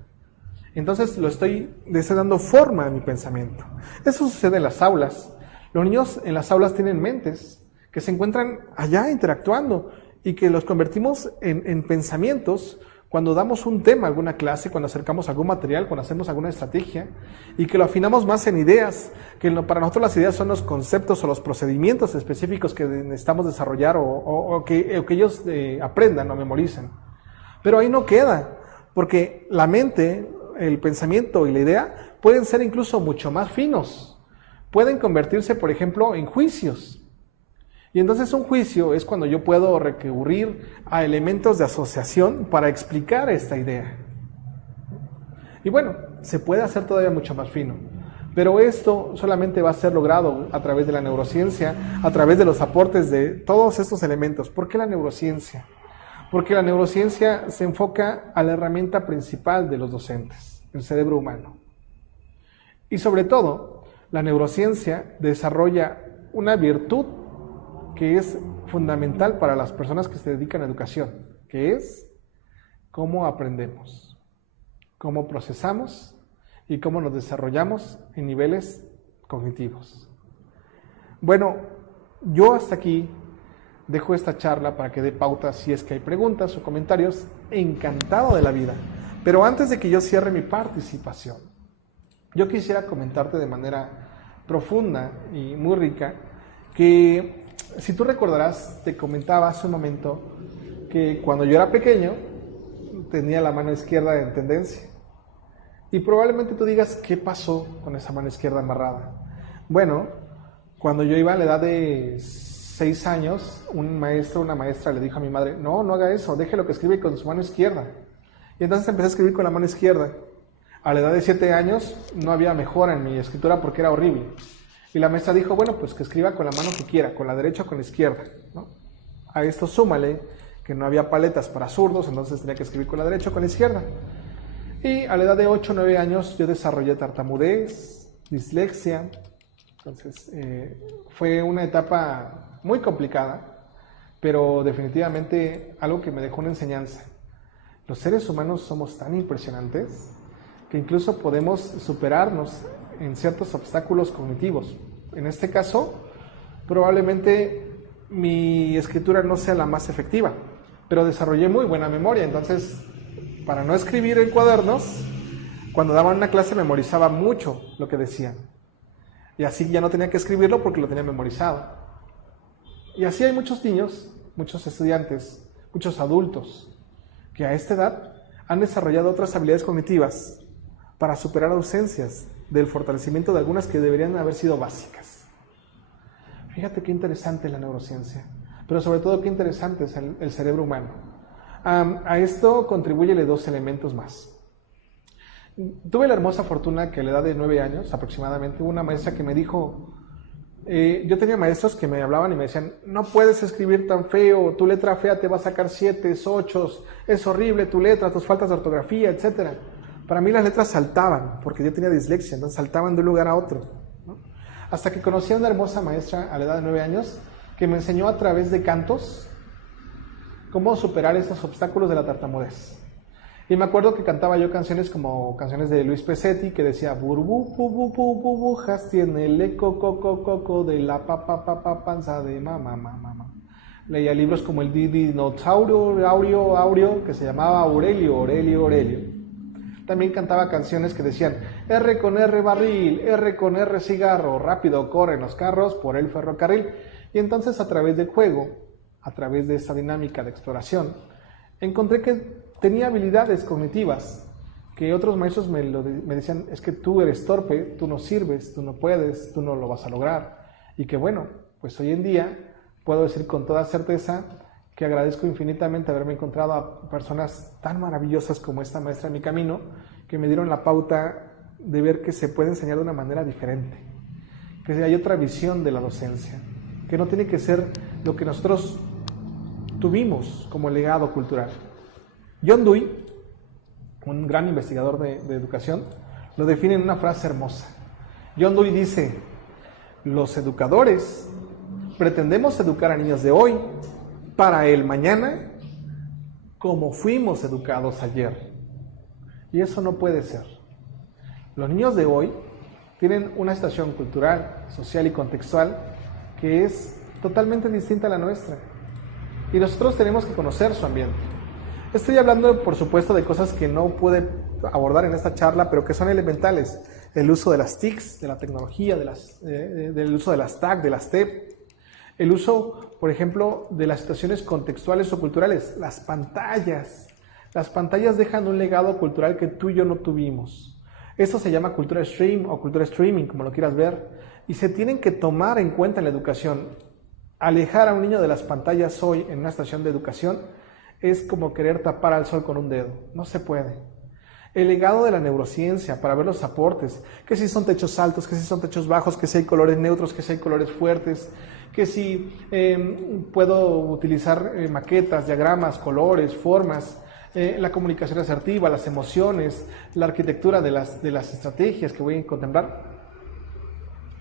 Entonces le estoy dando forma a mi pensamiento. Eso sucede en las aulas. Los niños en las aulas tienen mentes que se encuentran allá interactuando y que los convertimos en pensamientos cuando damos un tema a alguna clase, cuando acercamos algún material, cuando hacemos alguna estrategia, y que lo afinamos más en ideas, que para nosotros las ideas son los conceptos o los procedimientos específicos que necesitamos desarrollar o que ellos aprendan o memoricen. Pero ahí no queda, porque la mente, el pensamiento y la idea pueden ser incluso mucho más finos. Pueden convertirse, por ejemplo, en juicios. Y entonces un juicio es cuando yo puedo recurrir a elementos de asociación para explicar esta idea. Y bueno, se puede hacer todavía mucho más fino. Pero esto solamente va a ser logrado a través de la neurociencia, a través de los aportes de todos estos elementos. ¿Por qué la neurociencia? Porque la neurociencia se enfoca a la herramienta principal de los docentes, el cerebro humano. Y sobre todo, la neurociencia desarrolla una virtud que es fundamental para las personas que se dedican a educación, que es cómo aprendemos, cómo procesamos y cómo nos desarrollamos en niveles cognitivos. Bueno, yo hasta aquí dejo esta charla para que dé pauta si es que hay preguntas o comentarios. Encantado de la vida. Pero antes de que yo cierre mi participación, yo quisiera comentarte de manera profunda y muy rica que, si tú recordarás, te comentaba hace un momento que cuando yo era pequeño tenía la mano izquierda en tendencia. Y probablemente tú digas, ¿qué pasó con esa mano izquierda amarrada? Bueno, cuando yo iba a la edad de 6 años, un maestro o una maestra le dijo a mi madre, no, no haga eso, déjelo que escribe con su mano izquierda. Y entonces empecé a escribir con la mano izquierda. A la edad de 7 años no había mejora en mi escritura porque era horrible. Y la maestra dijo, bueno, pues que escriba con la mano que quiera, con la derecha o con la izquierda, ¿no? A esto súmale que no había paletas para zurdos, entonces tenía que escribir con la derecha o con la izquierda. Y a la edad de 8 o 9 años yo desarrollé tartamudez, dislexia. Entonces fue una etapa muy complicada, pero definitivamente algo que me dejó una enseñanza. Los seres humanos somos tan impresionantes que incluso podemos superarnos en ciertos obstáculos cognitivos. En este caso, probablemente mi escritura no sea la más efectiva, pero desarrollé muy buena memoria. Entonces, para no escribir en cuadernos, cuando daban una clase memorizaba mucho lo que decían. Y así ya no tenía que escribirlo porque lo tenía memorizado. Y así hay muchos niños, muchos estudiantes, muchos adultos, que a esta edad han desarrollado otras habilidades cognitivas para superar ausencias del fortalecimiento de algunas que deberían haber sido básicas. Fíjate qué interesante es la neurociencia, pero sobre todo qué interesante es el cerebro humano. A esto contribúyele 2 elementos más. Tuve la hermosa fortuna que a la edad de 9 años aproximadamente, hubo una maestra que me dijo, yo tenía maestros que me hablaban y me decían, no puedes escribir tan feo, tu letra fea te va a sacar 7, 8, es horrible tu letra, tus faltas de ortografía, etc. Para mí las letras saltaban, porque yo tenía dislexia, entonces saltaban de un lugar a otro, ¿no? Hasta que conocí a una hermosa maestra a la edad de 9 años que me enseñó a través de cantos cómo superar esos obstáculos de la tartamudez. Y me acuerdo que cantaba yo canciones como canciones de Luis Pesetti que decía burbujas tiene el eco coco de la panza de mamá. Leía libros como el Dinosaurio que se llamaba Aurelio. También cantaba canciones que decían R con R barril, R con R cigarro, rápido corren los carros por el ferrocarril. Y entonces a través del juego, a través de esta dinámica de exploración, encontré que tenía habilidades cognitivas que otros maestros me decían, es que tú eres torpe, tú no sirves, tú no puedes, tú no lo vas a lograr. Y que bueno, pues hoy en día puedo decir con toda certeza que agradezco infinitamente haberme encontrado a personas tan maravillosas como esta maestra en mi camino, que me dieron la pauta de ver que se puede enseñar de una manera diferente, que hay otra visión de la docencia, que no tiene que ser lo que nosotros tuvimos como legado cultural. John Dewey, un gran investigador de educación, lo define en una frase hermosa. John Dewey dice, los educadores pretendemos educar a niños de hoy para el mañana como fuimos educados ayer. Y eso no puede ser. Los niños de hoy tienen una situación cultural, social y contextual que es totalmente distinta a la nuestra. Y nosotros tenemos que conocer su ambiente. Estoy hablando, por supuesto, de cosas que no pude abordar en esta charla, pero que son elementales. El uso de las TICs, de la tecnología, del uso de las TAC, de las TEP. El uso, por ejemplo, de las situaciones contextuales o culturales. Las pantallas. Las pantallas dejan un legado cultural que tú y yo no tuvimos. Esto se llama cultura stream o cultura streaming, como lo quieras ver. Y se tienen que tomar en cuenta en la educación. Alejar a un niño de las pantallas hoy en una estación de educación es como querer tapar al sol con un dedo. No se puede. El legado de la neurociencia para ver los aportes, que si son techos altos, que si son techos bajos, que si hay colores neutros, que si hay colores fuertes, que si puedo utilizar maquetas, diagramas, colores, formas, la comunicación asertiva, las emociones, la arquitectura de las estrategias que voy a contemplar.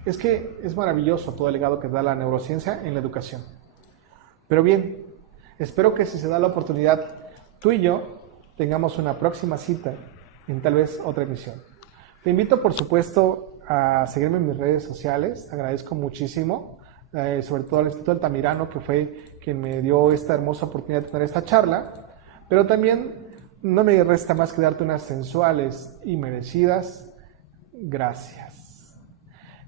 Es que es maravilloso todo el legado que da la neurociencia en la educación. Pero bien, espero que si se da la oportunidad, tú y yo tengamos una próxima cita en tal vez otra emisión. Te invito, por supuesto, a seguirme en mis redes sociales. Agradezco muchísimo, sobre todo al Instituto Altamirano, que fue quien me dio esta hermosa oportunidad de tener esta charla. Pero también no me resta más que darte unas sensuales y merecidas gracias.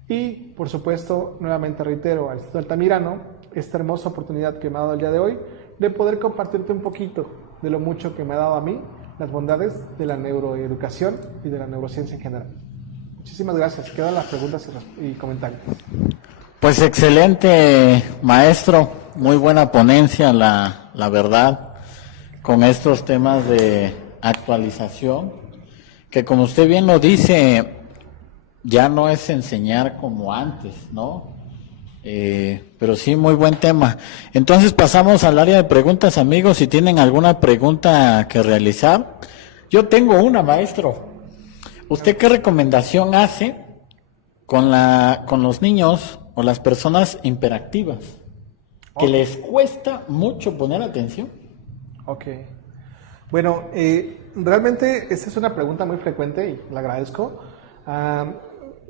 Y, por supuesto, nuevamente reitero al Instituto Altamirano esta hermosa oportunidad que me ha dado el día de hoy de poder compartirte un poquito de lo mucho que me ha dado a mí las bondades de la neuroeducación y de la neurociencia en general. Muchísimas gracias. Quedan las preguntas y comentarios. Pues excelente, maestro. Muy buena ponencia, la verdad, con estos temas de actualización, que como usted bien lo dice, ya no es enseñar como antes, ¿no? Pero sí, muy buen tema. Entonces pasamos al área de preguntas, amigos. Si tienen alguna pregunta que realizar. Yo tengo una, maestro. ¿Usted qué recomendación hace con los niños o las personas hiperactivas que les cuesta mucho poner atención? Ok. Bueno, realmente esta es una pregunta muy frecuente y la agradezco.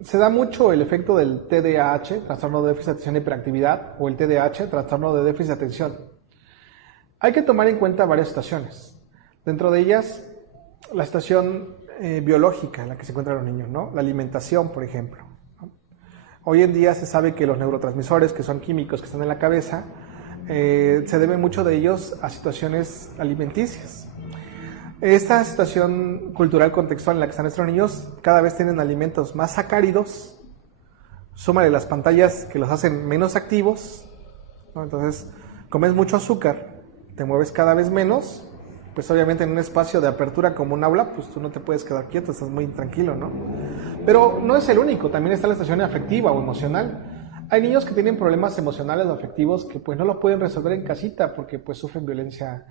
Se da mucho el efecto del TDAH, trastorno de déficit de atención e hiperactividad, o el TDAH, trastorno de déficit de atención. Hay que tomar en cuenta varias situaciones. Dentro de ellas, la situación biológica en la que se encuentran los niños, ¿no? La alimentación, por ejemplo, ¿no? Hoy en día se sabe que los neurotransmisores, que son químicos que están en la cabeza, se deben mucho de ellos a situaciones alimenticias. Esta situación cultural contextual en la que están nuestros niños, cada vez tienen alimentos más sacáridos, súmale las pantallas que los hacen menos activos, ¿no? Entonces, comes mucho azúcar, te mueves cada vez menos, pues obviamente en un espacio de apertura como un aula, pues tú no te puedes quedar quieto, estás muy tranquilo, ¿no? Pero no es el único, también está la situación afectiva o emocional. Hay niños que tienen problemas emocionales o afectivos que pues no los pueden resolver en casita porque pues sufren violencia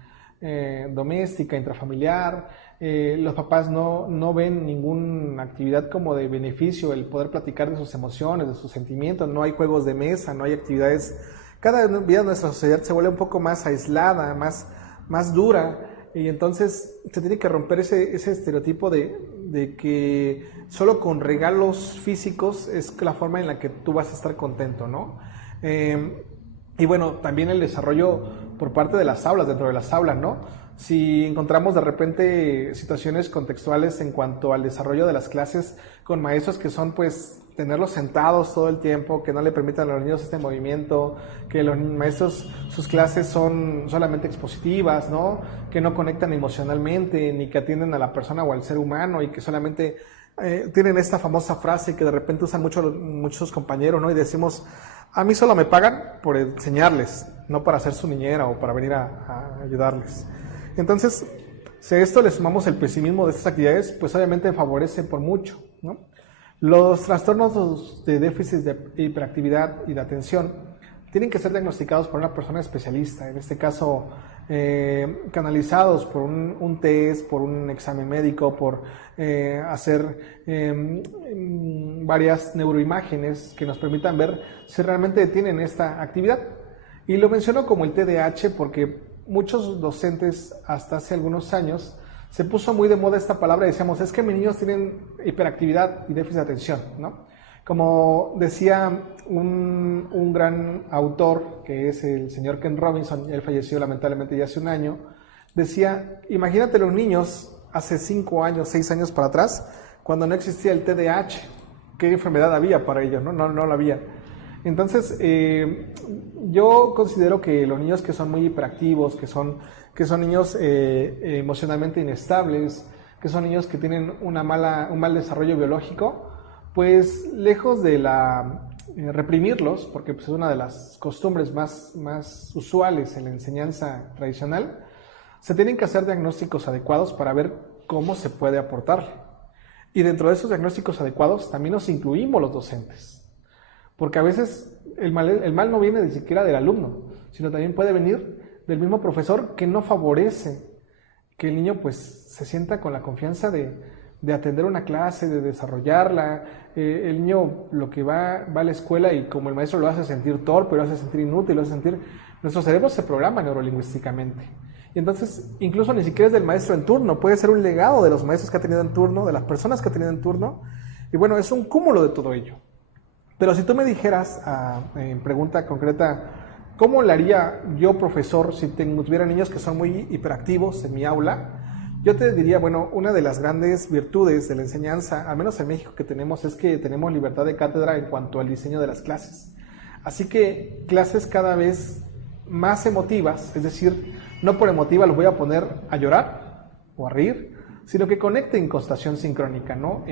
doméstica, intrafamiliar, los papás no ven ninguna actividad como de beneficio, el poder platicar de sus emociones, de sus sentimientos, no hay juegos de mesa, no hay actividades. Cada día nuestra sociedad se vuelve un poco más aislada, más dura, y entonces se tiene que romper ese estereotipo de que solo con regalos físicos es la forma en la que tú vas a estar contento, ¿no? Y bueno, también el desarrollo por parte de las aulas, dentro de las aulas, ¿no? Si encontramos de repente situaciones contextuales en cuanto al desarrollo de las clases con maestros que son pues tenerlos sentados todo el tiempo, que no le permitan a los niños este movimiento, que los maestros, sus clases son solamente expositivas, ¿no? Que no conectan emocionalmente, ni que atienden a la persona o al ser humano y que solamente tienen esta famosa frase que de repente usan muchos compañeros, ¿no? Y decimos, a mí solo me pagan por enseñarles, no para ser su niñera o para venir a ayudarles. Entonces, si a esto le sumamos el pesimismo de estas actividades, pues obviamente favorece por mucho, ¿no? Los trastornos de déficit de hiperactividad y de atención tienen que ser diagnosticados por una persona especialista, en este caso canalizados por un test, por un examen médico, por hacer varias neuroimágenes que nos permitan ver si realmente tienen esta actividad. Y lo menciono como el TDAH porque muchos docentes hasta hace algunos años se puso muy de moda esta palabra y decíamos, es que mis niños tienen hiperactividad y déficit de atención, ¿no? Como decía un gran autor, que es el señor Ken Robinson, él falleció lamentablemente ya hace un año, decía, imagínate los niños hace 5 años, 6 años para atrás, cuando no existía el TDAH, ¿qué enfermedad había para ellos? No la había. Entonces, yo considero que los niños que son muy hiperactivos, que son niños emocionalmente inestables, que son niños que tienen un mal desarrollo biológico, pues lejos de reprimirlos, porque pues, es una de las costumbres más usuales en la enseñanza tradicional, se tienen que hacer diagnósticos adecuados para ver cómo se puede aportar. Y dentro de esos diagnósticos adecuados también nos incluimos los docentes. Porque a veces el mal no viene ni siquiera del alumno, sino también puede venir del mismo profesor que no favorece que el niño pues se sienta con la confianza de atender una clase, de desarrollarla. El niño lo que va a la escuela y como el maestro lo hace sentir torpe, lo hace sentir inútil, lo hace sentir... Nuestro cerebro se programa neurolingüísticamente. Y entonces incluso ni siquiera es del maestro en turno, puede ser un legado de los maestros que ha tenido en turno, de las personas que ha tenido en turno. Y bueno, es un cúmulo de todo ello. Pero si tú me dijeras, en pregunta concreta, ¿cómo le haría yo, profesor, si tuviera niños que son muy hiperactivos en mi aula? Yo te diría, bueno, una de las grandes virtudes de la enseñanza, al menos en México que tenemos, es que tenemos libertad de cátedra en cuanto al diseño de las clases. Así que clases cada vez más emotivas, es decir, no por emotiva los voy a poner a llorar o a reír, sino que conecten con estación sincrónica, ¿no?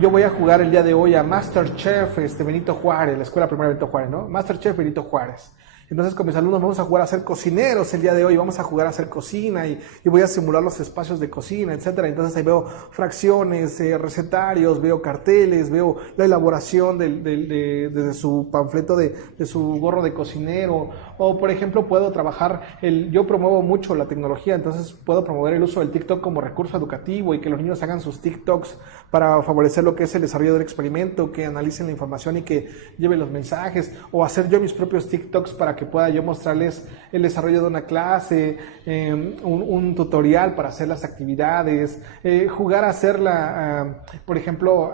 Yo voy a jugar el día de hoy a MasterChef Benito Juárez, la escuela primaria Benito Juárez, ¿no? MasterChef Benito Juárez. Entonces con mis alumnos vamos a jugar a ser cocineros el día de hoy, vamos a jugar a hacer cocina y voy a simular los espacios de cocina, etcétera. Entonces ahí veo fracciones, recetarios, veo carteles, veo la elaboración desde su panfleto de su gorro de cocinero. O por ejemplo puedo trabajar, yo promuevo mucho la tecnología, entonces puedo promover el uso del TikTok como recurso educativo y que los niños hagan sus TikToks para favorecer lo que es el desarrollo del experimento, que analicen la información y que lleven los mensajes, o hacer yo mis propios TikToks para que pueda yo mostrarles el desarrollo de una clase, un tutorial para hacer las actividades, jugar a hacerla, por ejemplo,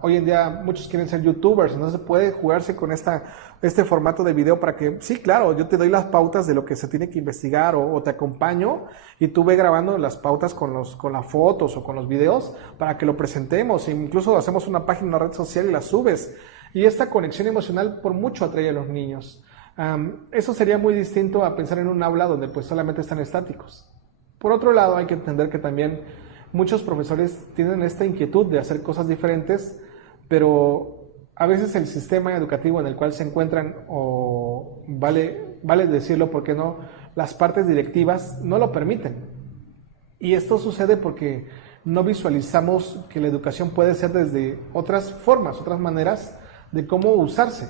hoy en día muchos quieren ser youtubers, entonces puede jugarse con este formato de video para que, sí, claro, yo te doy las pautas de lo que se tiene que investigar o te acompaño y tú ve grabando las pautas con las fotos o con los videos para que lo presentemos, e incluso hacemos una página en una red social y la subes. Y esta conexión emocional por mucho atrae a los niños. Eso sería muy distinto a pensar en un aula donde pues solamente están estáticos. Por otro lado, hay que entender que también muchos profesores tienen esta inquietud de hacer cosas diferentes, pero a veces el sistema educativo en el cual se encuentran, o vale decirlo, ¿por qué no?, las partes directivas no lo permiten. Y esto sucede porque no visualizamos que la educación puede ser desde otras formas, otras maneras de cómo usarse.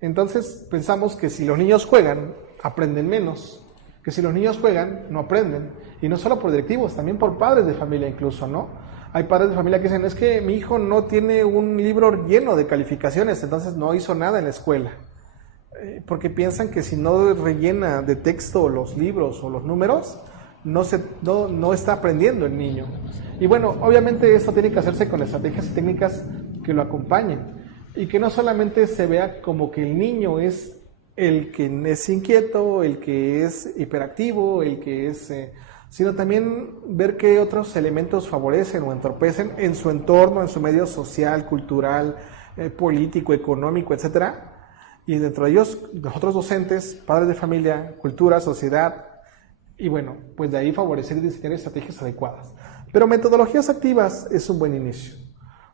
Entonces pensamos que si los niños juegan, aprenden menos, que si los niños juegan, no aprenden. Y no solo por directivos, también por padres de familia incluso, ¿no? Hay padres de familia que dicen, es que mi hijo no tiene un libro lleno de calificaciones, entonces no hizo nada en la escuela. Porque piensan que si no rellena de texto los libros o los números, no está aprendiendo el niño. Y bueno, obviamente esto tiene que hacerse con estrategias y técnicas que lo acompañen. Y que no solamente se vea como que el niño es el que es inquieto, el que es hiperactivo, el que es... sino también ver qué otros elementos favorecen o entorpecen en su entorno, en su medio social, cultural, político, económico, etcétera. Y dentro de ellos, nosotros docentes, padres de familia, cultura, sociedad, y bueno, pues de ahí favorecer y diseñar estrategias adecuadas. Pero metodologías activas es un buen inicio.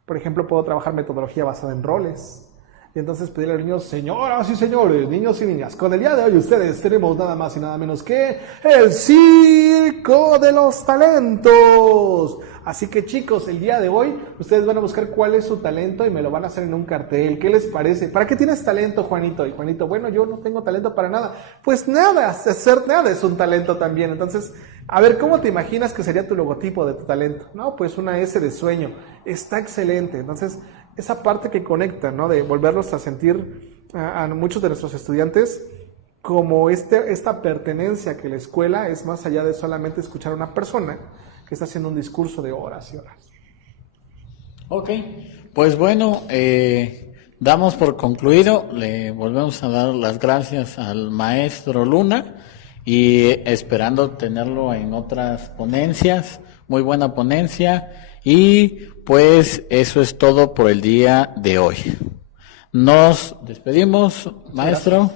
Por ejemplo, puedo trabajar metodología basada en roles. Y entonces pedirle a los niños, señoras y señores, niños y niñas, con el día de hoy ustedes tenemos nada más y nada menos que el Circo de los Talentos. Así que chicos, el día de hoy ustedes van a buscar cuál es su talento y me lo van a hacer en un cartel. ¿Qué les parece? ¿Para qué tienes talento, Juanito? Y Juanito, bueno, yo no tengo talento para nada. Pues nada, hacer nada es un talento también. Entonces, a ver, ¿cómo te imaginas que sería tu logotipo de tu talento? No, pues una S de sueño. Está excelente. Entonces, esa parte que conecta, ¿no? De volverlos a sentir a muchos de nuestros estudiantes como esta pertenencia, que la escuela es más allá de solamente escuchar a una persona que está haciendo un discurso de horas y horas. Ok, pues bueno, damos por concluido, le volvemos a dar las gracias al maestro Luna y esperando tenerlo en otras ponencias, muy buena ponencia, y pues eso es todo por el día de hoy. Nos despedimos, maestro.